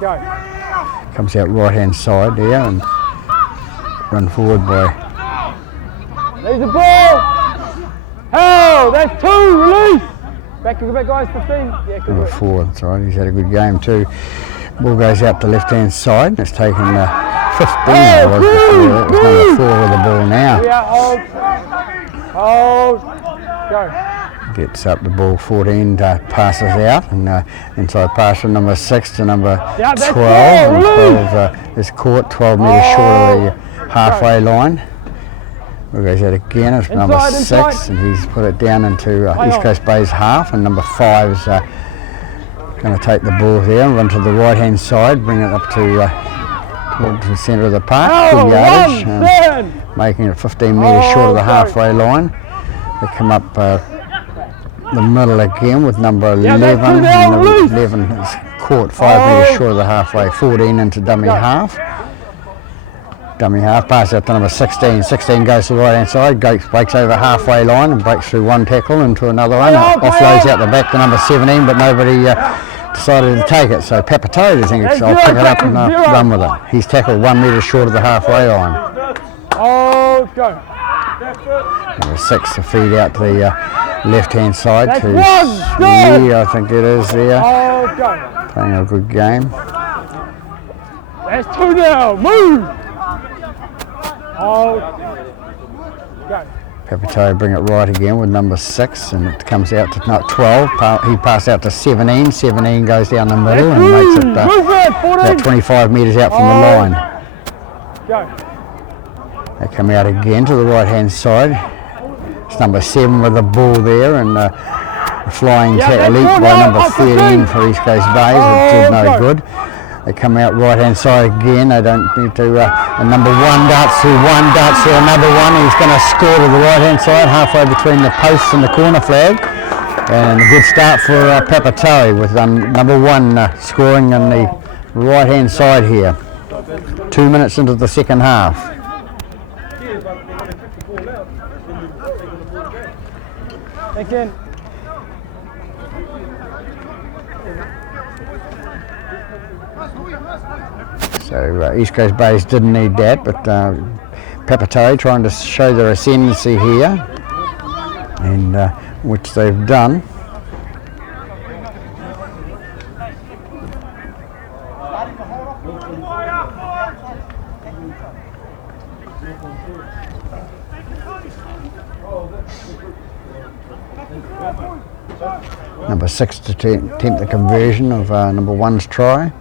but comes out right hand side there and run forward by. There's the ball! Oh, that's 2, release! Back guys, 15. Yeah, good Number work. 4, that's right, he's had a good game too. Ball goes out the left hand side, it's taken 15 it was before, that was number 4 with the ball now. Yeah, hold, go. Gets up the ball 14, passes out, and inside pass from number 6 to number 12, and 12 is caught 12 metres short of the halfway line. Ball goes out again, it's number 6, and he's put it down into East Coast Base half, and number 5 is going to take the ball there and run to the right hand side, bring it up to towards the centre of the park, good yardage, making it 15 metres short of the halfway line. They come up the middle again with number 11, and number 11 is caught 5 metres short of the halfway, 14 into dummy half. Dummy half, pass out to number 16. 16 goes to the right hand side, breaks over halfway line and breaks through one tackle into another one. Offloads out the back to number 17, but nobody decided to take it. So Papatoetoe thinks I'll pick it up and run with it. He's tackled 1 metre short of the halfway line. Oh, go. Number 6 to feed out to the left hand side That's to one, I think it is there. Oh, go. Playing a good game. That's 2 now, move. Oh, go. Papatoetoe bring it right again with number 6, and it comes out to 12. He passed out to 17. 17 goes down the middle and makes it about 25 metres out from the line. Go. They come out again to the right hand side. It's number 7 with the ball there, and a flying leap by number 13 for East Coast Base, which did no good. They come out right hand side again. They don't need to. And number 1 darts through another one. He's going to score to the right hand side, halfway between the posts and the corner flag. And a good start for Papatoetoe with number 1 scoring on the right hand side here. 2 minutes into the second half. Again. So East Coast Base didn't need that, but Papatoetoe trying to show their ascendancy here, and which they've done. Number 6 to attempt the conversion of number 1's try.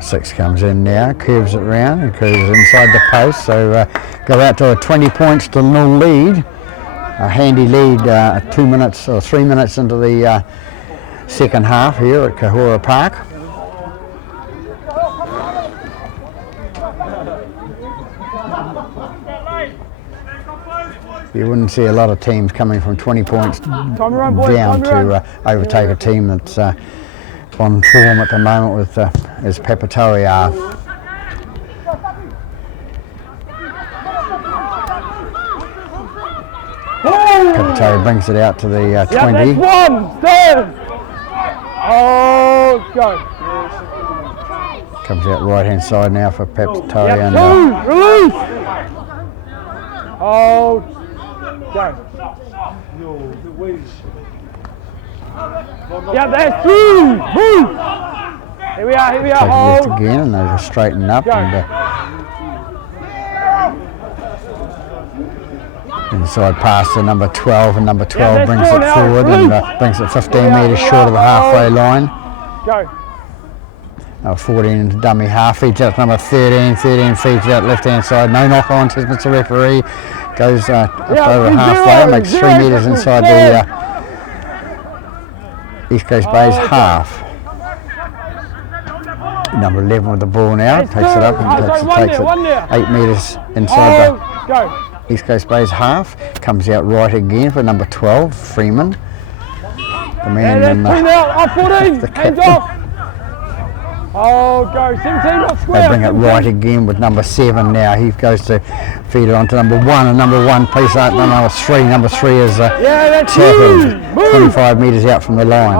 Six comes in now, curves it round and curves inside the post, so go out to a 20 points to 0 lead. A handy lead 2 minutes or 3 minutes into the second half here at Kahora Park. You wouldn't see a lot of teams coming from 20 points down to overtake a team that's on form at the moment with as Papatoetoe are. Papatoetoe brings it out to the 20. That's one, stand! Oh, go. Comes out right hand side now for Papatoetoe. Yep, And two, release! Oh, go. Yeah, that's three, move! Here we are, take hold. left again, and those are straightened up. Go. And inside pass to number 12, and number 12 brings it forward and brings it 15 metres short of the halfway line. Go. 14 into dummy half, feeds out to number 13, 13 feeds out left hand side, no knock on, says Mr. Referee, goes up over halfway, makes 3 metres inside the East Coast Bay's half. Number 11 with the ball now, takes it up and takes it 8 metres inside the East Coast Bay's half, comes out right again for number 12, Freeman. The man in the 14, hands off. Oh, go, 17 off square. They bring it right again with number 7 now. He goes to feed it on to number 1, and number 1 plays out to number 3. Number 3 is tackled 25 metres out from the line.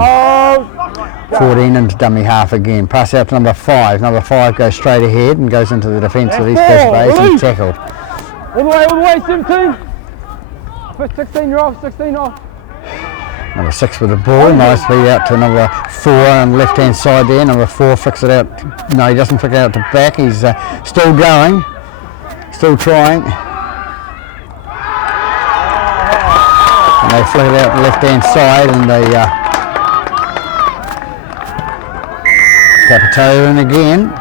14 into dummy half again. Pass out to number 5. Number 5 goes straight ahead and goes into the defence of East Coast Bay. He's tackled. All the way, 17. 16, you're off, 16 off. Number 6 with the ball, nicely out to number 4 on the left hand side there. Number 4 flicks it out. No, he doesn't flick it out to back. He's still going, still trying. And they flick it out the left hand side, and they Papatoetoe in again.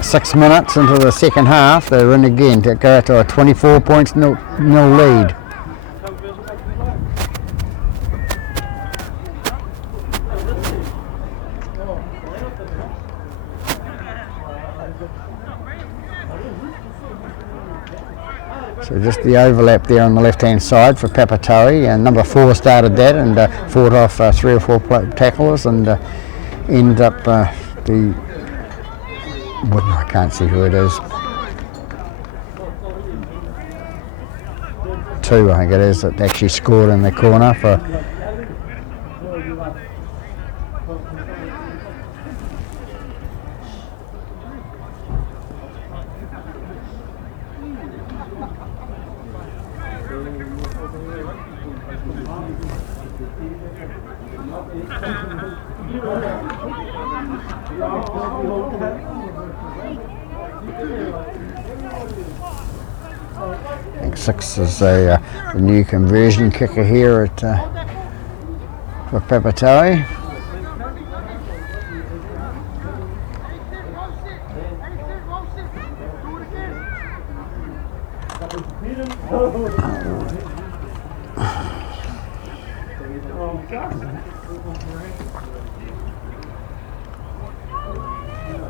6 minutes into the second half, they're in again to go out to a 24 points nil lead. So just the overlap there on the left-hand side for Papatoetoe, and number 4 started that and fought off 3 or 4 tacklers and ended up I can't see who it is. 2, I think it is, that actually scored in the corner for. I think 6 is the new conversion kicker here at for Papatoetoe.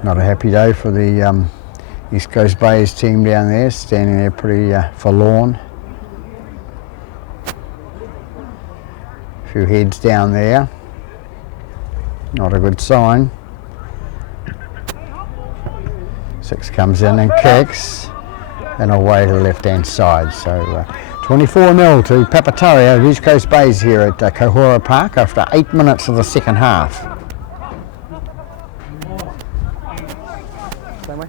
Not a happy day for the East Coast Bay's team down there, standing there pretty forlorn. A few heads down there, not a good sign. 6 comes in and kicks, and away to the left-hand side. So 24-0 to Papatoetoe of East Coast Bay's here at Kahora Park after 8 minutes of the second half. Same way.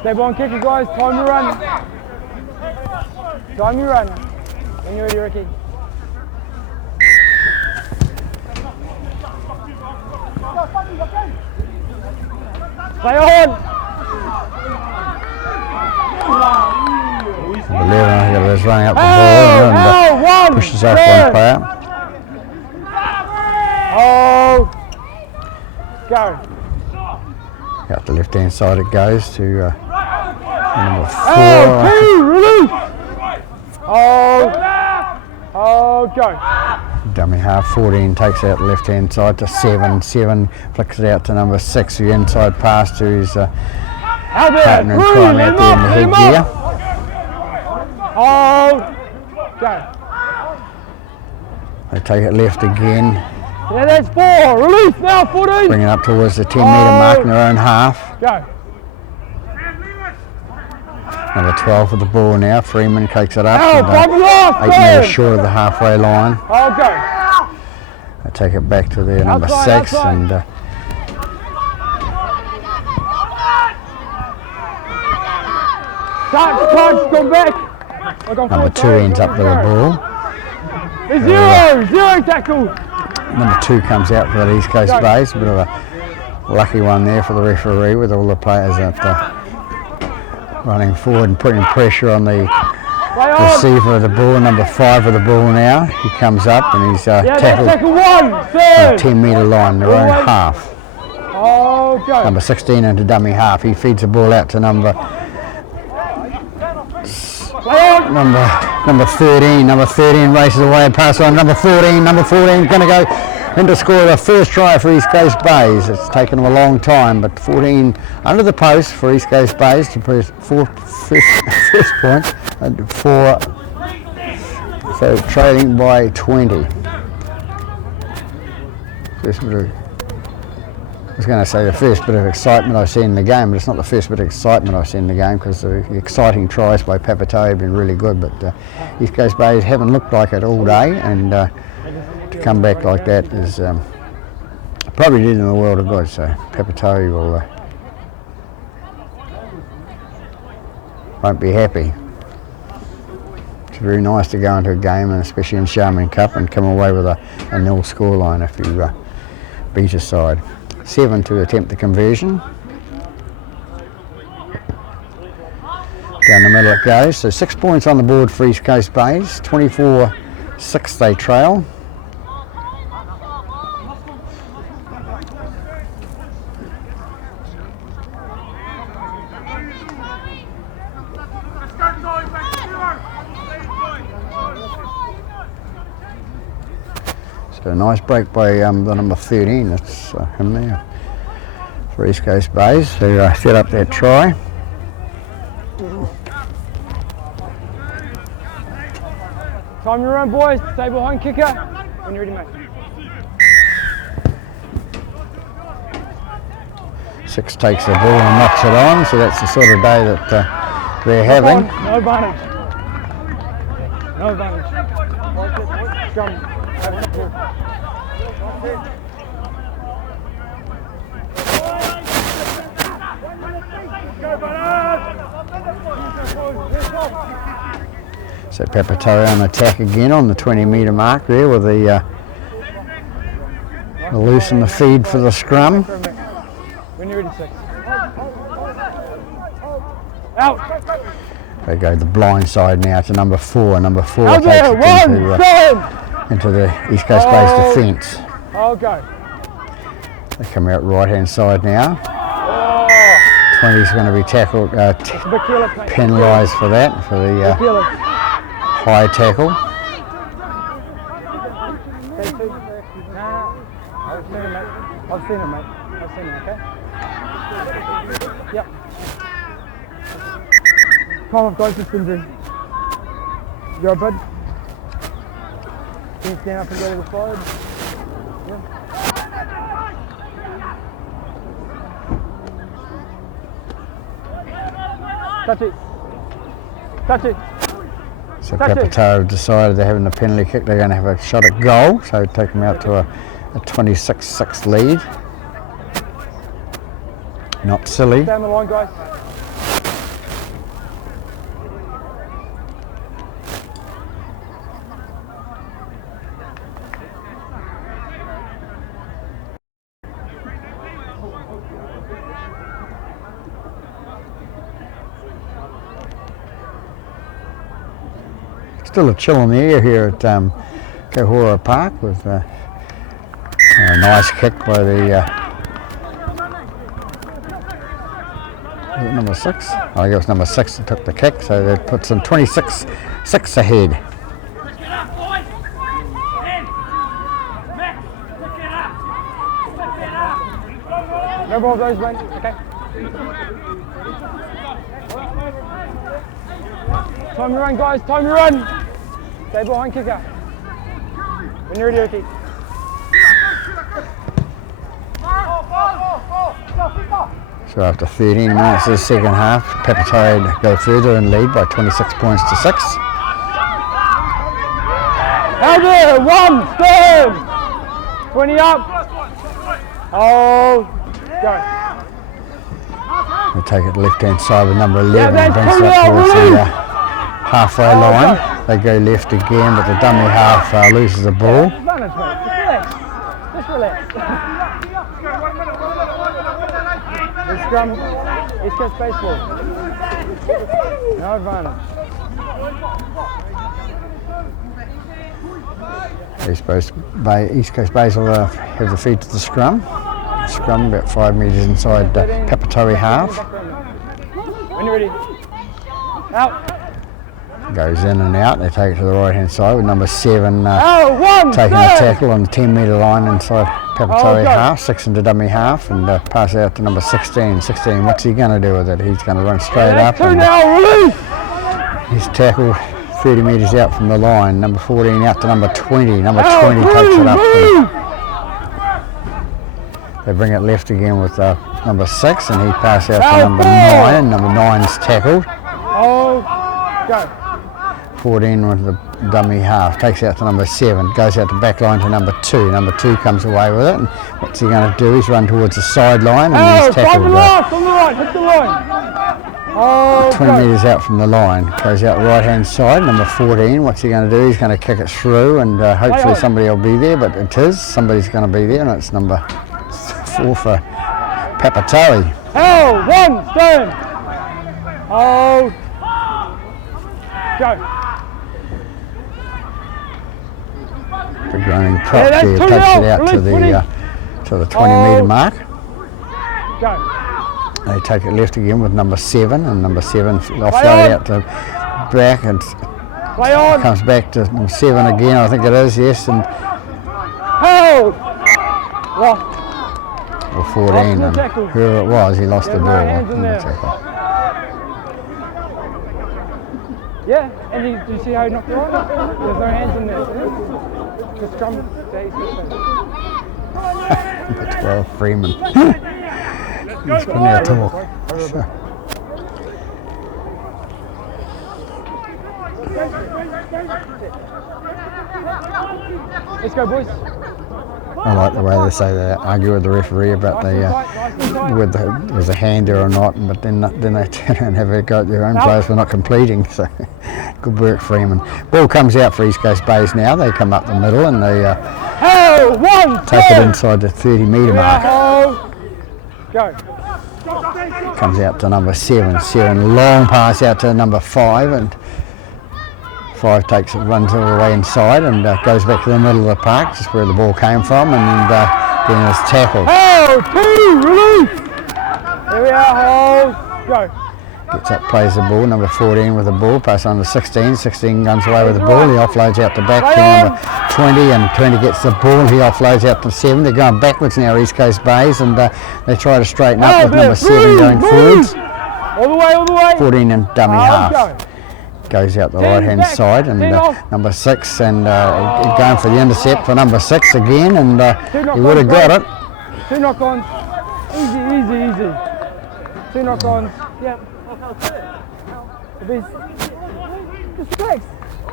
Stay on kicker, guys. Time to run. Time you run. When you're ready, Ricky. Play on! Number 11, he's running up the ball and pushes off one player. Oh! Go. Out the left hand side it goes to number 4. Oh, release! Oh, go. Dummy half. 14 takes out the left hand side to 7. 7 flicks it out to number 6. The inside pass to his partner in crime out there in the headgear. Oh, go. They take it left again. Yeah, that's 4. Release now, 14. Bring it up towards the 10 metre mark in their own half. Go. Number 12 with the ball now. Freeman takes it up. Oh, 8 metres short of the halfway line. Oh, go. They take it back to their number 6 outside. and touch, come back. number 2 ends up with the ball. Zero tackle. Number 2 comes out for the East Coast Bays. A bit of a lucky one there for the referee with all the players out running forward and putting pressure on the receiver of the ball. Number 5 with the ball now. He comes up and he's tackled on the 10 metre line, their own half. Oh, go. Number 16 into dummy half. He feeds the ball out to number 13. Number 13 races away and passes on. Number 14 going to go in to score the first try for East Coast Bays. It's taken them a long time, but 14 under the post for East Coast Bays to put first point for so trailing by 20. I was going to say the first bit of excitement I've seen in the game, but it's not the first bit of excitement I've seen in the game because the exciting tries by Papatoetoe have been really good, but East Coast Bays haven't looked like it all day, and to come back like that is probably did them a world of good. So Papatoetoe will won't be happy. It's very nice to go into a game, and especially in Sharman Cup, and come away with a nil scoreline if you beat a side. 7 to attempt the conversion. Down the middle it goes. So 6 points on the board for East Coast Bays. 24-6 they trail. So a nice break by the number 13, that's him there, for East Coast Bays, who set up that try. Time your own, boys. Stay behind kicker. When you're ready, mate. 6 takes the ball and knocks it on, so that's the sort of day that they're having. No advantage. No advantage. Scrum. So Papatoetoe on attack again on the 20 metre mark there with the loosen the feed for the scrum. When you're ready, 6. Out. They go the blind side now to number 4. Number 4 Out takes there. it into the East Coast Bays defence. I'll go. They come out right hand side now. 20 is going to be tackled, penalised for that, for the high tackle. I've seen it, mate. I've seen it, okay? Yep. Time of closest spins in. You go, bud. Can you stand up and go to the side? Yeah. Touch it. Touch it. So Papatoetoe decided they're having a penalty kick. They're going to have a shot at goal, so take them out to a 26-6 lead. Not silly. Down the line, guys. Still a chill in the air here at Kohora Park with a nice kick by the number 6. I think it was number 6 that took the kick, so that puts them 26-6 ahead. No more of those, mate. Okay. Time to run, guys. Time to run. Stay behind kicker. When you're ready, Ricky. So after 13 minutes of the second half, Papatoetoe go further and lead by 26 points to 6. Held it. 1, stand. 20 up. Oh, go. They take it left hand side with number 11 Yeah, and brings it up towards the halfway line. They go left again, but the dummy half loses the ball. Advantage, mate. Just relax. Just relax. The scrum, East Coast baseball. No advantage. East Coast Bays will have the feed to the scrum. Scrum about 5 metres inside the Papatoetoe half. When you're ready. Out. Goes in and out. They take it to the right hand side with number 7 One, taking the stand. tackle on the 10 metre line inside Papatoetoe go. half. 6 into dummy half and pass out to number 16. 16, what's he going to do with it? He's going to run straight up. Two And now, release. he's tackled 30 metres out from the line. Number 14 out to number 20. Number 20 takes it up. They bring it left again with number 6 and he passes out to number 9. Number 9's tackled. Oh, go. 14 with the dummy half, takes out to number 7, goes out the back line to number 2. Number 2 comes away with it, and what's he going to do? He's run towards the sideline and he's tackled. On the right, hit the line. Oh, 20 metres out from the line, goes out the right hand side. Number 14, what's he going to do? He's going to kick it through, and hopefully somebody will be there, but it is. Somebody's going to be there, and it's number 4 for Papatoetoe. Oh, 1, stand. Oh, go. Big running prop Yeah, that's there, two takes now. it out to Release, the 20 metre mark. Go. They take it left again with number 7, and number 7 offload out to back and Play on. comes back to number 7 again, I think it is, yes, and Hold. Lost. or 14, the and tackle. whoever it was, he lost Yeah, the no ball hands in in the there. tackle. Yeah, and do you see how he knocked it on? There's no hands in there. The scrum stays with Number 12, Freeman. He's putting out talk. Sure. Let's go, boys. I like the way they say they argue with the referee about whether was a hand there or not, but then they turn and have a go at their own players for not completing. So good work, Freeman. Ball comes out for East Coast Bays now. They come up the middle and they take it inside the 30 metre mark. Go. Comes out to number 7. 7 long pass out to number 5, and 5 takes it, runs all the way inside and goes back to the middle of the park, just where the ball came from, and then it's tackled. Hold, 2, release. Here we are, hold, go. Gets up, plays the ball, number 14 with the ball, pass on to 16. 16 comes away with the ball, he offloads out the back to number 20, and 20 gets the ball, he offloads out to 7. They're going backwards now, East Coast Bays, and they try to straighten up with number 7 going forwards. All the way. 14 and dummy half. Go. Goes out the right hand side, and number 6 and going for the intercept for number 6 again, and he would have got it. 2 knock-ons. Easy. 2 knock-ons. Yep. Just relax.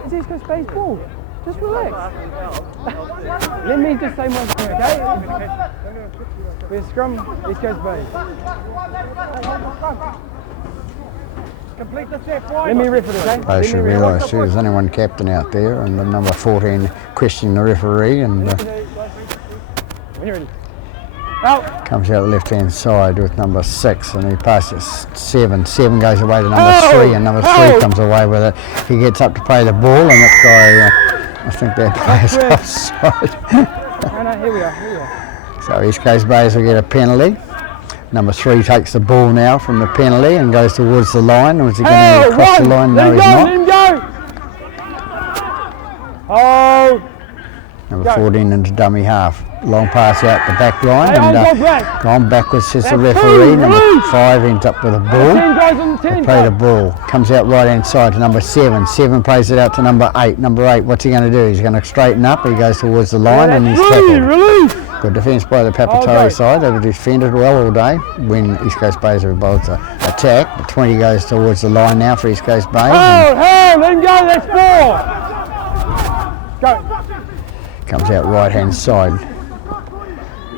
It's East Coast baseball. Just relax. Let me just say one thing, okay? We're scrum, East Coast Bay. Complete the set, let me ref it, okay? They should realise too, there's only one captain out there, and the number 14 questioning the referee, and When you're ready. Out. Comes out the left-hand side with number 6, and he passes 7. 7 goes away to number 3, and number 3 comes away with it. He gets up to play the ball, and that guy, I think that player's offside. No, here we are. So East Coast Bays will get a penalty. Number 3 takes the ball now from the penalty and goes towards the line. Was he going to cross the line? No, he's not. Let him go. Oh. Number 14 into dummy half. Long pass out the back line, and gone backwards, says the referee. Number 5 ends up with a ball. They play the ball. Comes out right hand side to number 7. 7 plays it out to number 8. Number 8, what's he going to do? He's going to straighten up. He goes towards the line, and he's tackled. Good defence by the Papatoetoe side. They've defended well all day when East Coast Bays are about to attack. The 20 goes towards the line now for East Coast Bays. Let him go, that's 4. Go. Comes out right hand side.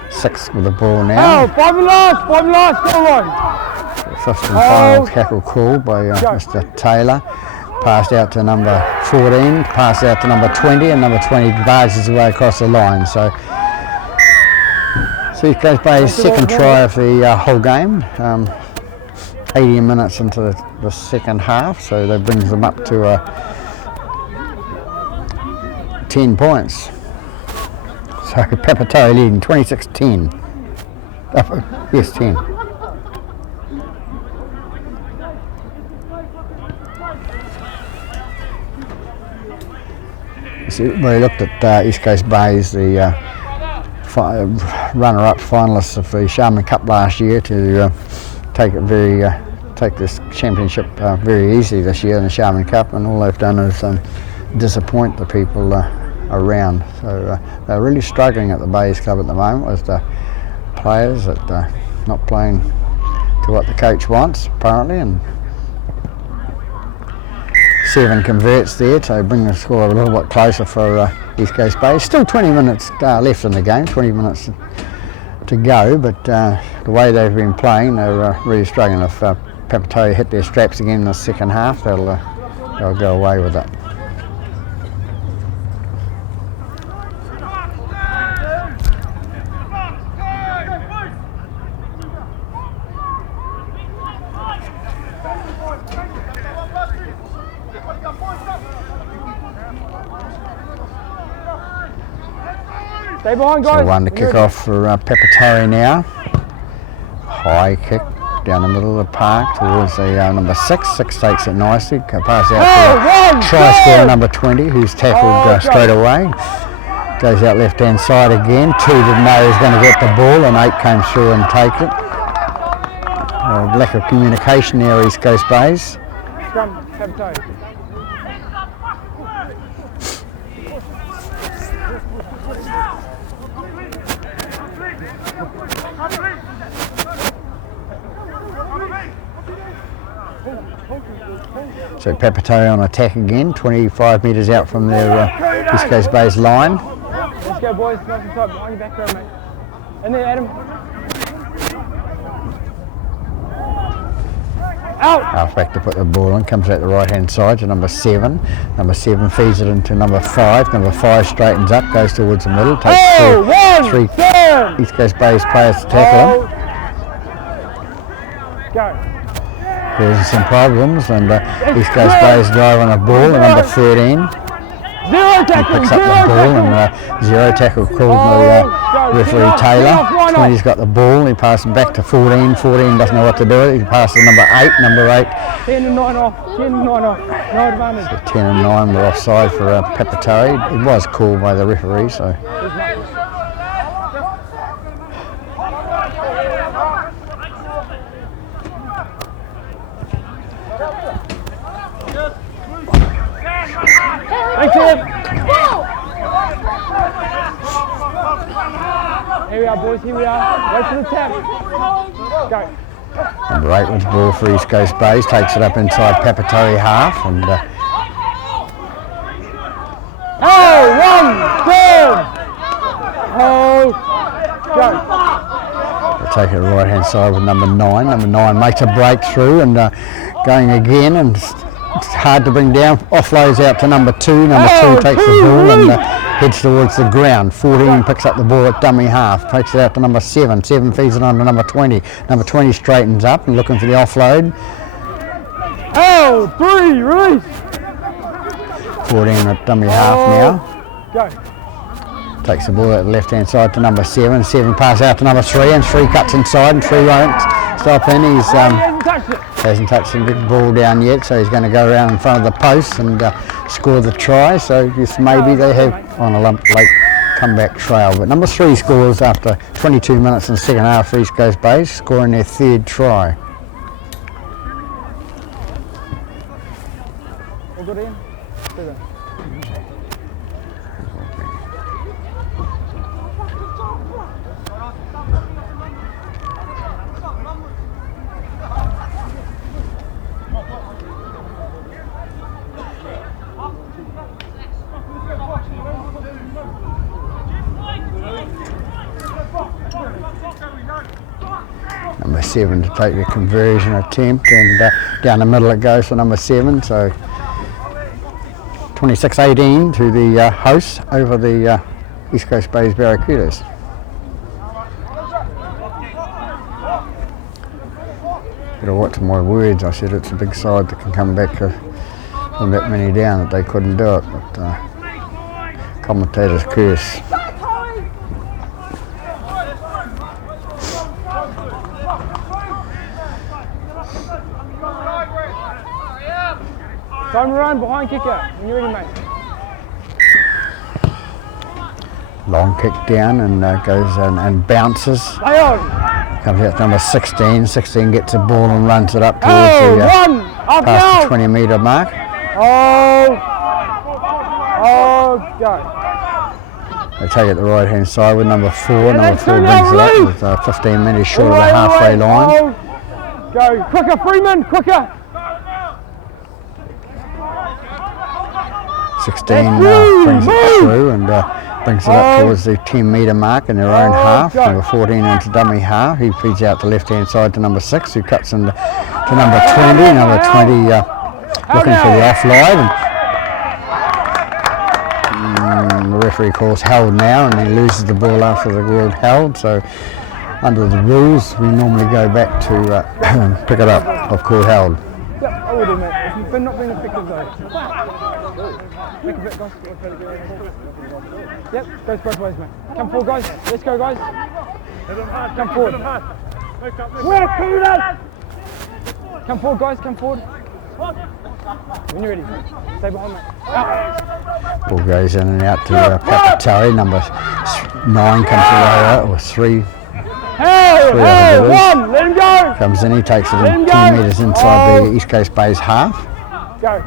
6 with the ball now. 5 and last, go on. First and final tackle called by Mr. Taylor. Passed out to number 14, passed out to number 20, and number 20 barges away across the line. So East Coast Bay's second try of the whole game. 80 minutes into the second half, so that brings them up to 10 points. So Papatoetoe leading 26-10. Yes, 10. So we looked at East Coast Bays, the runner-up finalists of the Sharman Cup last year, to take this championship very easily this year in the Sharman Cup, and all they've done is disappoint the people around. So they're really struggling at the Bays Club at the moment with the players that not playing to what the coach wants apparently, and 7 converts there to bring the score a little bit closer for East Coast Bays. Still 20 minutes left in the game, 20 minutes to go, but the way they've been playing, they're really struggling. If Papatoetoe hit their straps again in the second half, they'll go away with it. Stay behind, guys. So 1 to kick off for Papatoetoe now. High kick down the middle of the park towards the number 6. 6 takes it nicely. Pass out to try scorer number 20, who's tackled straight away. Goes out left hand side again. 2 didn't know he was going to get the ball, and 8 came through and take it. Lack of communication there, East Coast Bays. Scrum, Papatoetoe. So Papatoetoe on attack again, 25 metres out from their East Coast Bays line. Let's go, boys. Nice and tight behind your back row, mate. In there, Adam. Out! Halfback to put the ball in, comes out the right hand side to number 7. Number 7 feeds it into number 5. Number 5 straightens up, goes towards the middle, takes 3 East Coast Bays players to tackle him. Go. Causing some problems, and East Coast Bays driving a ball, and number 13 picks up the ball, and 0 tackle called by referee Taylor. 20's got the ball, he passes back to 14. 14 doesn't know what to do, he passes to number 8. Number 8. 10 and 9 off. 10 and 9 off. No advantage. So 10 and 9 were offside for Papatoetoe. It was called by the referee, so. Thanks, Ed. Here we are, boys, here we are. Wait for the tap. Go. Number 8 with the ball for East Coast Bays, takes it up inside Papatoetoe half, and 1, 2, go. they'll take it to the right hand side with number 9. Number 9 makes a breakthrough and going again, and it's hard to bring down. Offloads out to number 2. Number 2 takes the ball and heads towards the ground. 14 picks up the ball at dummy half, takes it out to number 7. 7 feeds it on to number 20. Number 20 straightens up and looking for the offload. Oh, 3, release. 14 at dummy half now. Go. Takes the ball at the left-hand side to number 7. 7 pass out to number 3, and 3 cuts inside, and 3 won't stop in. He's He hasn't touched it. hasn't touched the big ball down yet, so he's going to go around in front of the post and score the try. So just maybe they have on a late comeback trail. But number 3 scores after 22 minutes in the second half for East Coast Bay, scoring their 3rd try. All good, Ian? Good. Number 7 to take the conversion attempt, and down the middle it goes for number 7. So 26-18 to the hosts over the East Coast Bay's Barracudas. Better watch my words. I said it's a big side that can come back from that many down that they couldn't do it, but commentators curse. Time around behind kicker. When you're ready, mate. Long kick down and goes and bounces. Lay on. Comes out to number 16. 16 gets the ball and runs it up towards Oh, the run. Up past the now. 20-metre mark. Oh, go. They take it the right-hand side with number 4. Yeah, Number that's 4 good, brings it up release. with 15 metres short All of the right, all halfway right. line. Oh, go. Quicker, Freeman. Quicker. 16 Move, brings it move. through and brings it up towards the 10-metre mark in their own half. go. Number 14 into dummy half. He feeds out the left-hand side to number 6, who cuts into to number 20. Number 20 looking for the offload. And the referee calls held now, and he loses the ball after the word held. So under the rules, we normally go back to pick it up. I've called held. Yep, I would admit. It's been not being effective though. Make a bit, guys. Yep, goes both ways, mate. Come forward, guys. Let's go, guys. Come forward. Come forward, guys. Come forward. When you're ready, stay behind, mate. Out. Ball goes in and out to Papatoetoe. Number 9 comes away, or 3. Hey, hey, it is. 1. Let him go. Comes in, he takes it Let him in go. 10 metres inside Oh. the East Coast Bay's half. Go.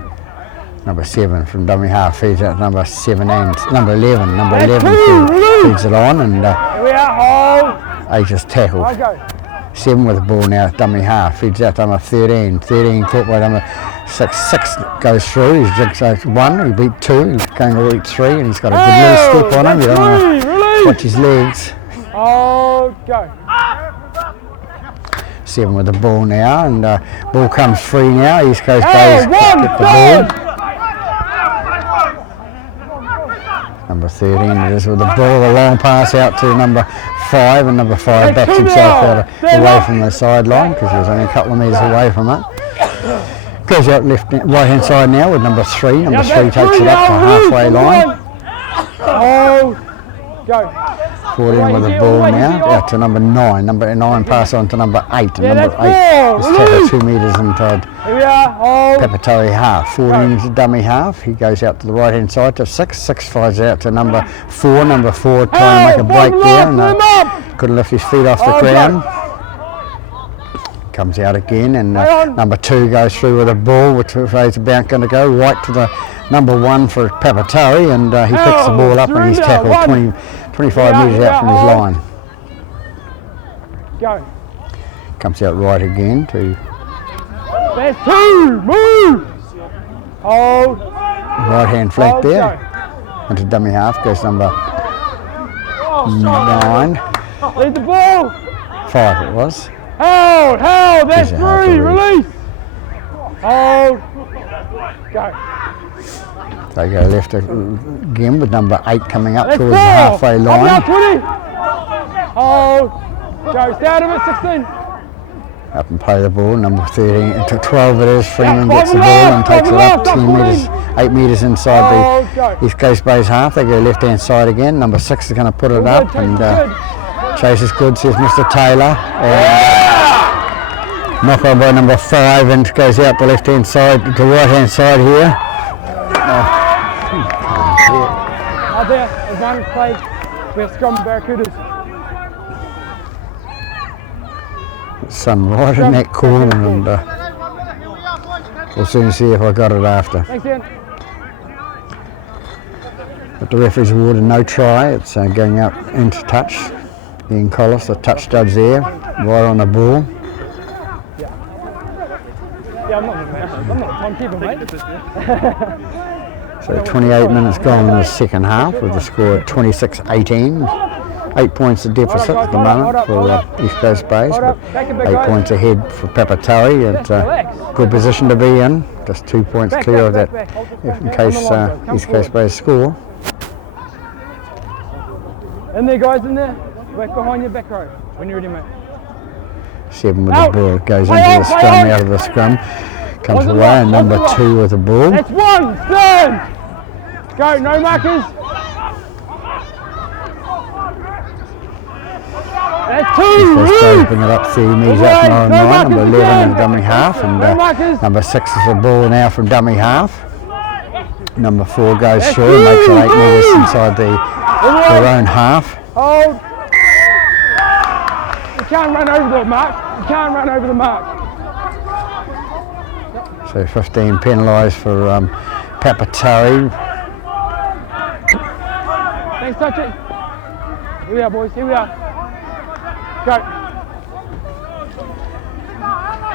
Number 7 from dummy half feeds out number 17. Number 11. Number That's 11 two, release. feeds it on, and Here we are. Hold. Ages tackled. I go. 7 with the ball now at dummy half. Feeds out number 13. 13 caught by number 6. 6 goes through. He's jigsawed 1. He beat 2. He's going to beat 3, and he's got a good little step on him. You don't want Three. to Release. watch his legs. Oh, go. 7 with the ball now, and ball comes free now. East Coast Hey, Bay's 1. get the Go. ball. Number 13 it is with the ball, a long pass out to number 5, and number 5 backs himself out away from the sideline because he was only a couple of metres away from it. Goes out right hand side now with number 3. Number 3 takes it up to halfway line. Oh, go. 14 with the ball now, out to number 9. Number 9 pass on to number 8, and Yeah, number that's 8 is four. tackled 2 metres inside Here we are. Hold. Papatoetoe half. 14 is a dummy half. He goes out to the right hand side to 6. 6 flies out to number 4. Number 4 trying to make a break there, and couldn't lift his feet off the Oh, ground. Comes out again, and number 2 goes through with a ball, which is about going to go right to the number 1 for Papatoetoe, and he picks the ball up and he's tackled 25 metres out from his line. Go. Comes out right again to There's 2. Move. Hold. right hand flank there. Into dummy half goes number 9. Lead the ball. 5 it was. Hold. Hold. That's Here's a hard 3. release. Release. Hold. Go. They go left again with number 8 coming up That's towards the 4. halfway Up line. now, 20. Oh, go, stay out of it, 16. Up and play the ball, number 13 to 12 it is. Freeman Yeah, gets the five ball and and a takes it half, up five 10 and a metres, half, 8 metres inside Oh, the go. East Coast Bay's half. They go left hand side again. Number 6 is going to put it Good, up Chase and is good. Chase is good, says Mr. Taylor. Knock on by number 5 and goes out the left hand side to right hand side here. Out there, advantage play. We have scrum Barracudas. Sun right in that corner and we'll soon see if I got it after. Thanks, Ian. But the referee's awarded no try. It's going up into touch. Ian Collis, the touch judge there, right on the ball. Yeah, I'm not a timekeeper, mate. So 28 minutes gone in the second half with the score at 26-18. 8 points of deficit at the moment for East Coast Bays, but 8 points ahead for Papatoetoe. It's a good position to be in, just 2 points clear of that in case East Coast Bays score. In there, guys, in there. Back behind your back row when you're ready, mate. 7 with the ball, goes into the scrum, out of the scrum, comes away, and number 2 with the ball. That's 1, stand! Go, no markers. That's 2, East bring it up 30 metres up and on number 11 in dummy half, and number 6 is the ball now from dummy half. Number 4 goes through and makes it 8 metres inside their own half. Hold. You can't run over the mark. You can't run over the mark. So 15 penalised for Papatoetoe. Thanks, touch it. Here we are, boys. Here we are. Go.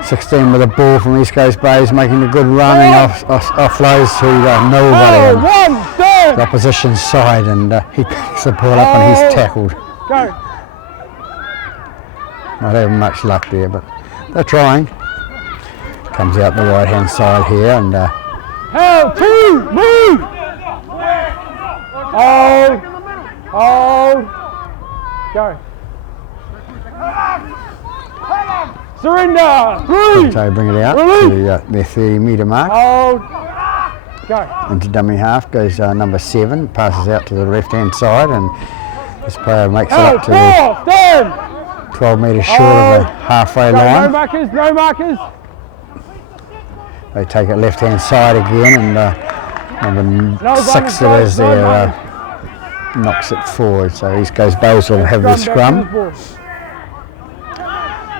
16 with a ball from East Coast Bays, making a good running offloads to nobody on the opposition side, and he picks the ball up and he's tackled. Go. Not having much luck there, but they're trying. Comes out the right hand side here, and Held, 2, move! Hold. Go. Surrender! 3! so bring it out Release. to their 30 metre mark. Hold. Go. Into dummy half goes number 7, passes out to the left hand side, and this player makes it up to the 4, stand! 12 metres short of the halfway Go, no line. markers, no markers. They take it left hand side again, and number 6 it is there knocks it forward. So East Coast Bays will have the scrum.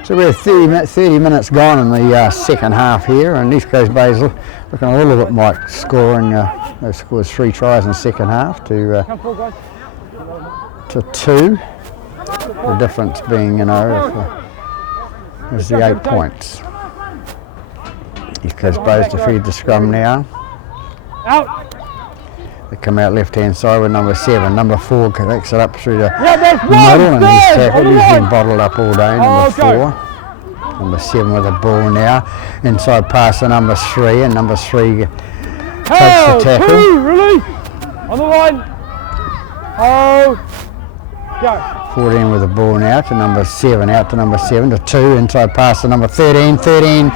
So we're 30 minutes gone in the second half here, and East Coast Bays looking a little bit like scoring. They scored 3 tries in the second half to 2. The difference being, is the 8 points. East Coast Bays to feed the scrum now. Out. They come out left hand side with number 7. Number 4 connects it up through the That's 1, middle, and he's stand! tackled. On the He's been line. bottled up all day. Number 4. Number 7 with the ball now. Inside pass to number 3, and number 3 takes the tackle. 2, release. On the line. Hold. Go. 14 with the ball now to number 7, out to number 7 to 2, inside pass to number 13. 13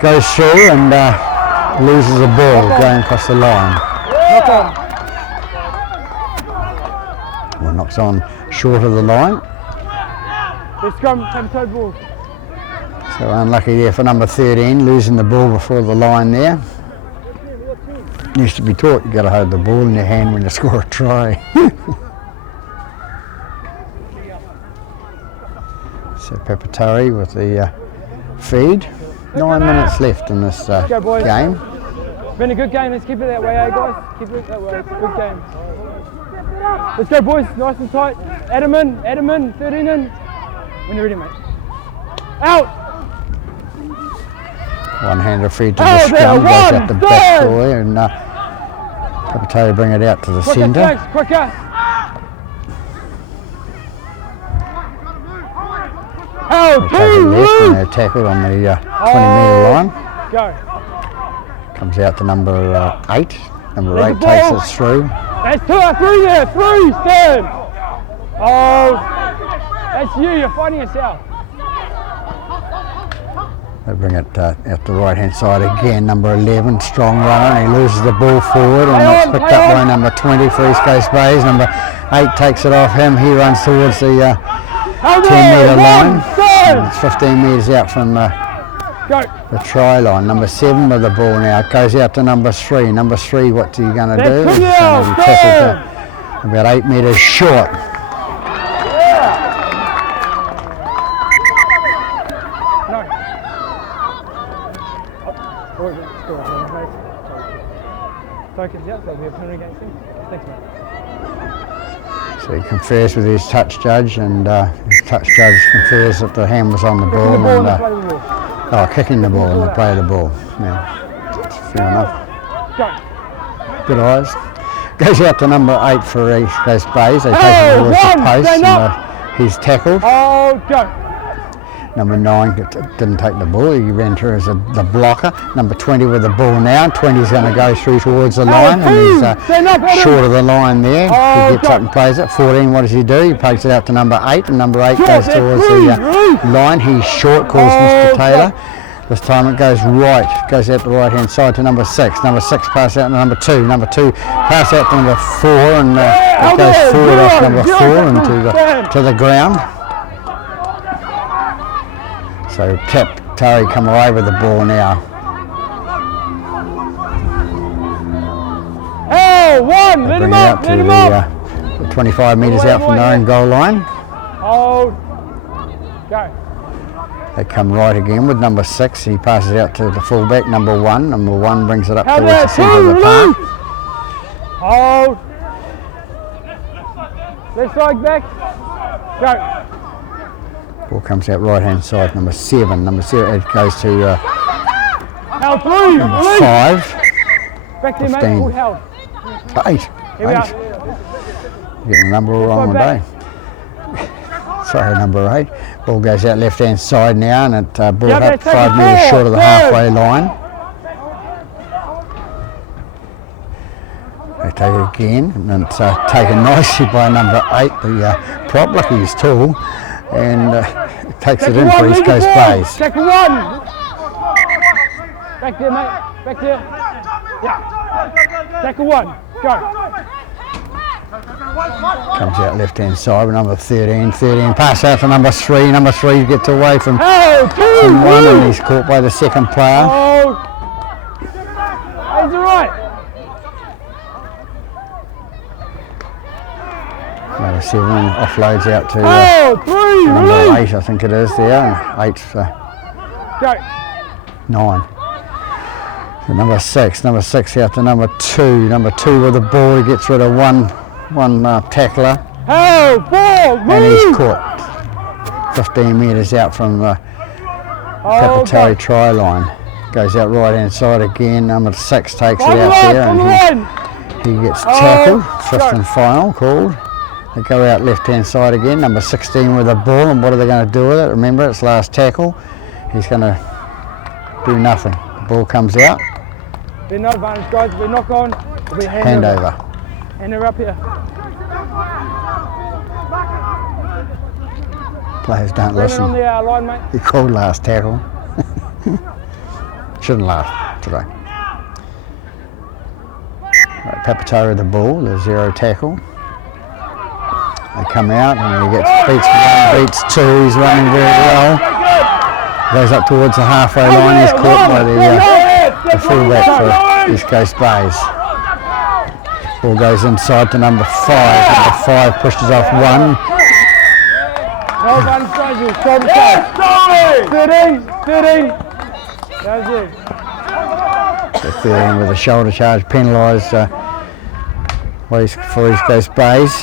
goes through and loses the ball going across the line. Knock on. Well, knocks on short of the line. The scrum, Papatoetoe ball. So unlucky there for number 13, losing the ball before the line there. Used to be taught you got to hold the ball in your hand when you score a try. So Papatoetoe with the feed. 9 minutes left in this Go, boys. game. Been a good game. Let's keep it that way, guys? Keep it that way. It's a good game. Let's go, boys. Nice and tight. Adam in, 13 in. When you're ready, mate. Out. One-hander feed to the scrum, goes out the back door there, and Papatoetoe bring it out to the Quicker, centre. thanks, quicker. Held, They take it 2, left and move. they're tackled on the 20 metre line. Go. Comes out to number 8. Number There's 8 the takes ball. it through. That's 2 or 3 there. 3, stand. Oh, that's you. You're finding yourself. They bring it at the right hand side again. Number 11, strong runner, and he loses the ball forward, and Play it's on, picked play up by on. number 20 for East Coast Bays. Number 8 takes it off him. He runs towards the 10-metre line. And it's 15 metres out from Go. the try line. Number 7 with the ball now. It goes out to number 3. Number 3, what's he going to do? That's He's going to be tackled about 8 metres short. Tokens out, there'll be a penalty against him. Thanks, mate. So he confers with his touch judge, and his touch judge confers that the hand was on the ball, Kicking the ball and and play the ball. kicking the ball and the play of the ball. Yeah, fair enough. Go. Good eyes. Goes out to number 8 for East Coast Bays. They take Hey, it towards the one, post, stand and he's tackled. Oh, go. Number 9 didn't take the ball. He ran through as the blocker. Number 20 with the ball now. 20's going to go through towards the line, and he's stand up, Adam. short of the line there. Oh, He gets go. up and plays it. 14, what does he do? He pokes it out to number 8, and number 8 Short, goes that's towards three, the line. He's short, calls Oh, Mr. Taylor. This time it goes right, goes out the right hand side to number 6. Number 6 pass out to number 2. Number 2 pass out to number 4, and it goes Elbow, forward off zero, number 4 zero, and to the ground. So Papatoetoe come away with the ball now. Oh, 1, They let bring him it up, out let to him up. the 25 metres out from their own goal line. Oh, go. They come right again with number 6. He passes out to the fullback, number 1. Number 1 brings it up How towards the about centre of the 2, park. Hold. Left side back. Go. Ball comes out right hand side, number 7. Number 7, it goes to Held 3. number Release. 5. Back there, mate. 15. Good held. 8. Here we are. Getting the number all wrong side today. Sorry, number 8. Ball goes out left hand side now, and it brought Yeah, up that's 5 it. metres short of the Good. halfway line. They take it again, and it's taken nicely by number 8, the prop. Lucky he's tall, and takes it in for East Coast Bays. Tackle 1. Back there, mate. Back there. Yeah. Tackle 1. Go. Comes out left hand side with number 13. 13 pass out to number 3. Number 3 gets away from Hey, 2. 1, and he's caught by the second player. Oh. He's all right. Number 7 offloads out to Oh, 3. number Release. 8, I think it is there. 8's Go. 9. So number 6 out to number 2. Number 2 with the ball, he gets rid of one tackler, Oh, 4. and he's Move. caught 15 metres out from the Oh, Papatoetoe go. try line. Goes out right hand side again. Number 6 takes On it the out line, there, on the and line. he gets Oh, tackled. go. 5th and final called. They go out left hand side again. Number 16 with the ball, and what are they going to do with it? Remember, it's last tackle. He's going to do nothing. The ball comes out. Be no advantage, guys. We knock on. It'll be Hand over. Hand her up here. Players don't Bring it on listen. the line, mate. He called last tackle. Shouldn't laugh today. Right, Papatoetoe with the ball, the 0 tackle. They come out, and he gets beats 1, beats 2. He's running very well. Goes up towards the halfway line. He's caught by the fullback for East Coast Bays. Ball goes inside to number 5. Number 5 pushes off 1. No advantage, guys. You'll shoulder side. 13. 13. That was it. The 13 with a shoulder charge penalised for East Coast Bays.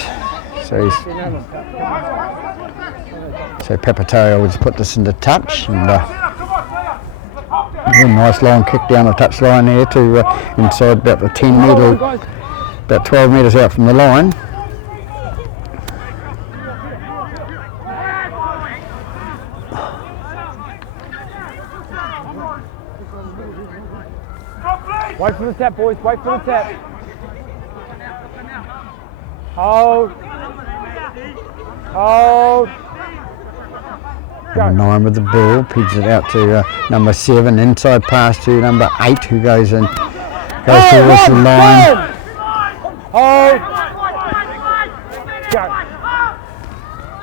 So Papatoetoe would put this into touch, and a nice long kick down the touch line there to inside about the 10 metre, about 12 metres out from the line. Wait for the tap, boys. Wait for the tap. Hold. Hold. Number 9 with the ball, pigs it out to number 7, inside pass to number 8, who goes in, goes towards the line. Hold. Go.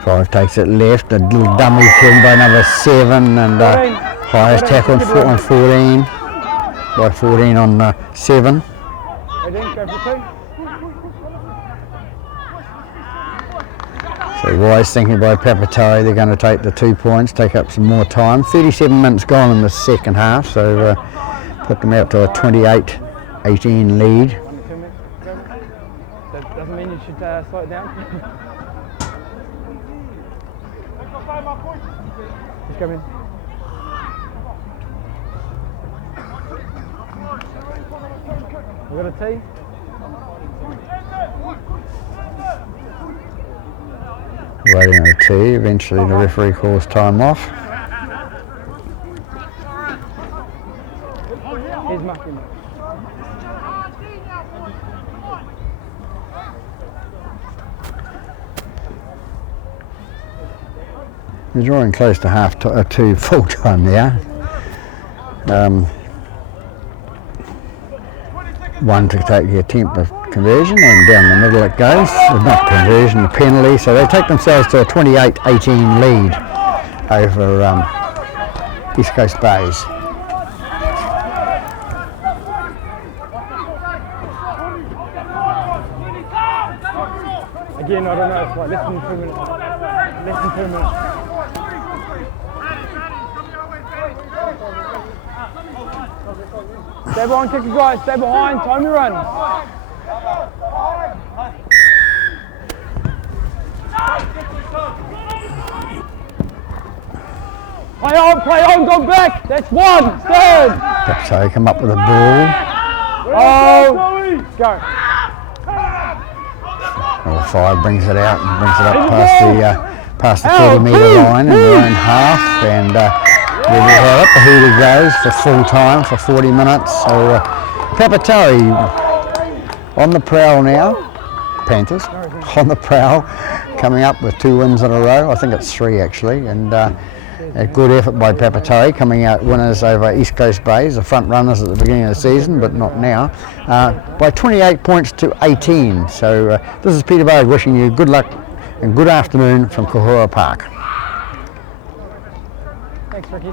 5 takes it left, a little dummy pulled by number 7, and highest tackle on 14, by 14 on 7. Go for 2. So wise thinking by Papatoetoe, they're going to take the 2 points, take up some more time. 37 minutes gone in the second half, so put them out to a 28-18 lead. That doesn't mean you should slow it down. Just come in. We got a tee. Waiting on a tee, eventually the referee calls time off. Here's Mucky. We're drawing close to to full time now. One to take the attempt of conversion, and down the middle it goes. Not conversion, the penalty. So they take themselves to a 28-18 lead over East Coast Bays. Again, I don't know, it's like less than 2 minutes. Less than 2 minutes. Stay behind, kick it, guys. Stay behind. Time to run. Play on, go back. That's 1. Stand. Papatoetoe come up with a ball. Oh, go. Number 5 brings it out and brings it up past the 40-metre line in their own half, and there we have it. The heater goes for full time for 40 minutes. So Papatoetoe on the prowl now. Panthers on the prowl, coming up with 2 wins in a row. I think it's 3 actually, and a good effort by Papatoetoe, coming out winners over East Coast Bays, the front runners at the beginning of the season, but not now, by 28 points to 18. So this is Peter Barrett wishing you good luck and good afternoon from Kahora Park. Thanks, Ricky.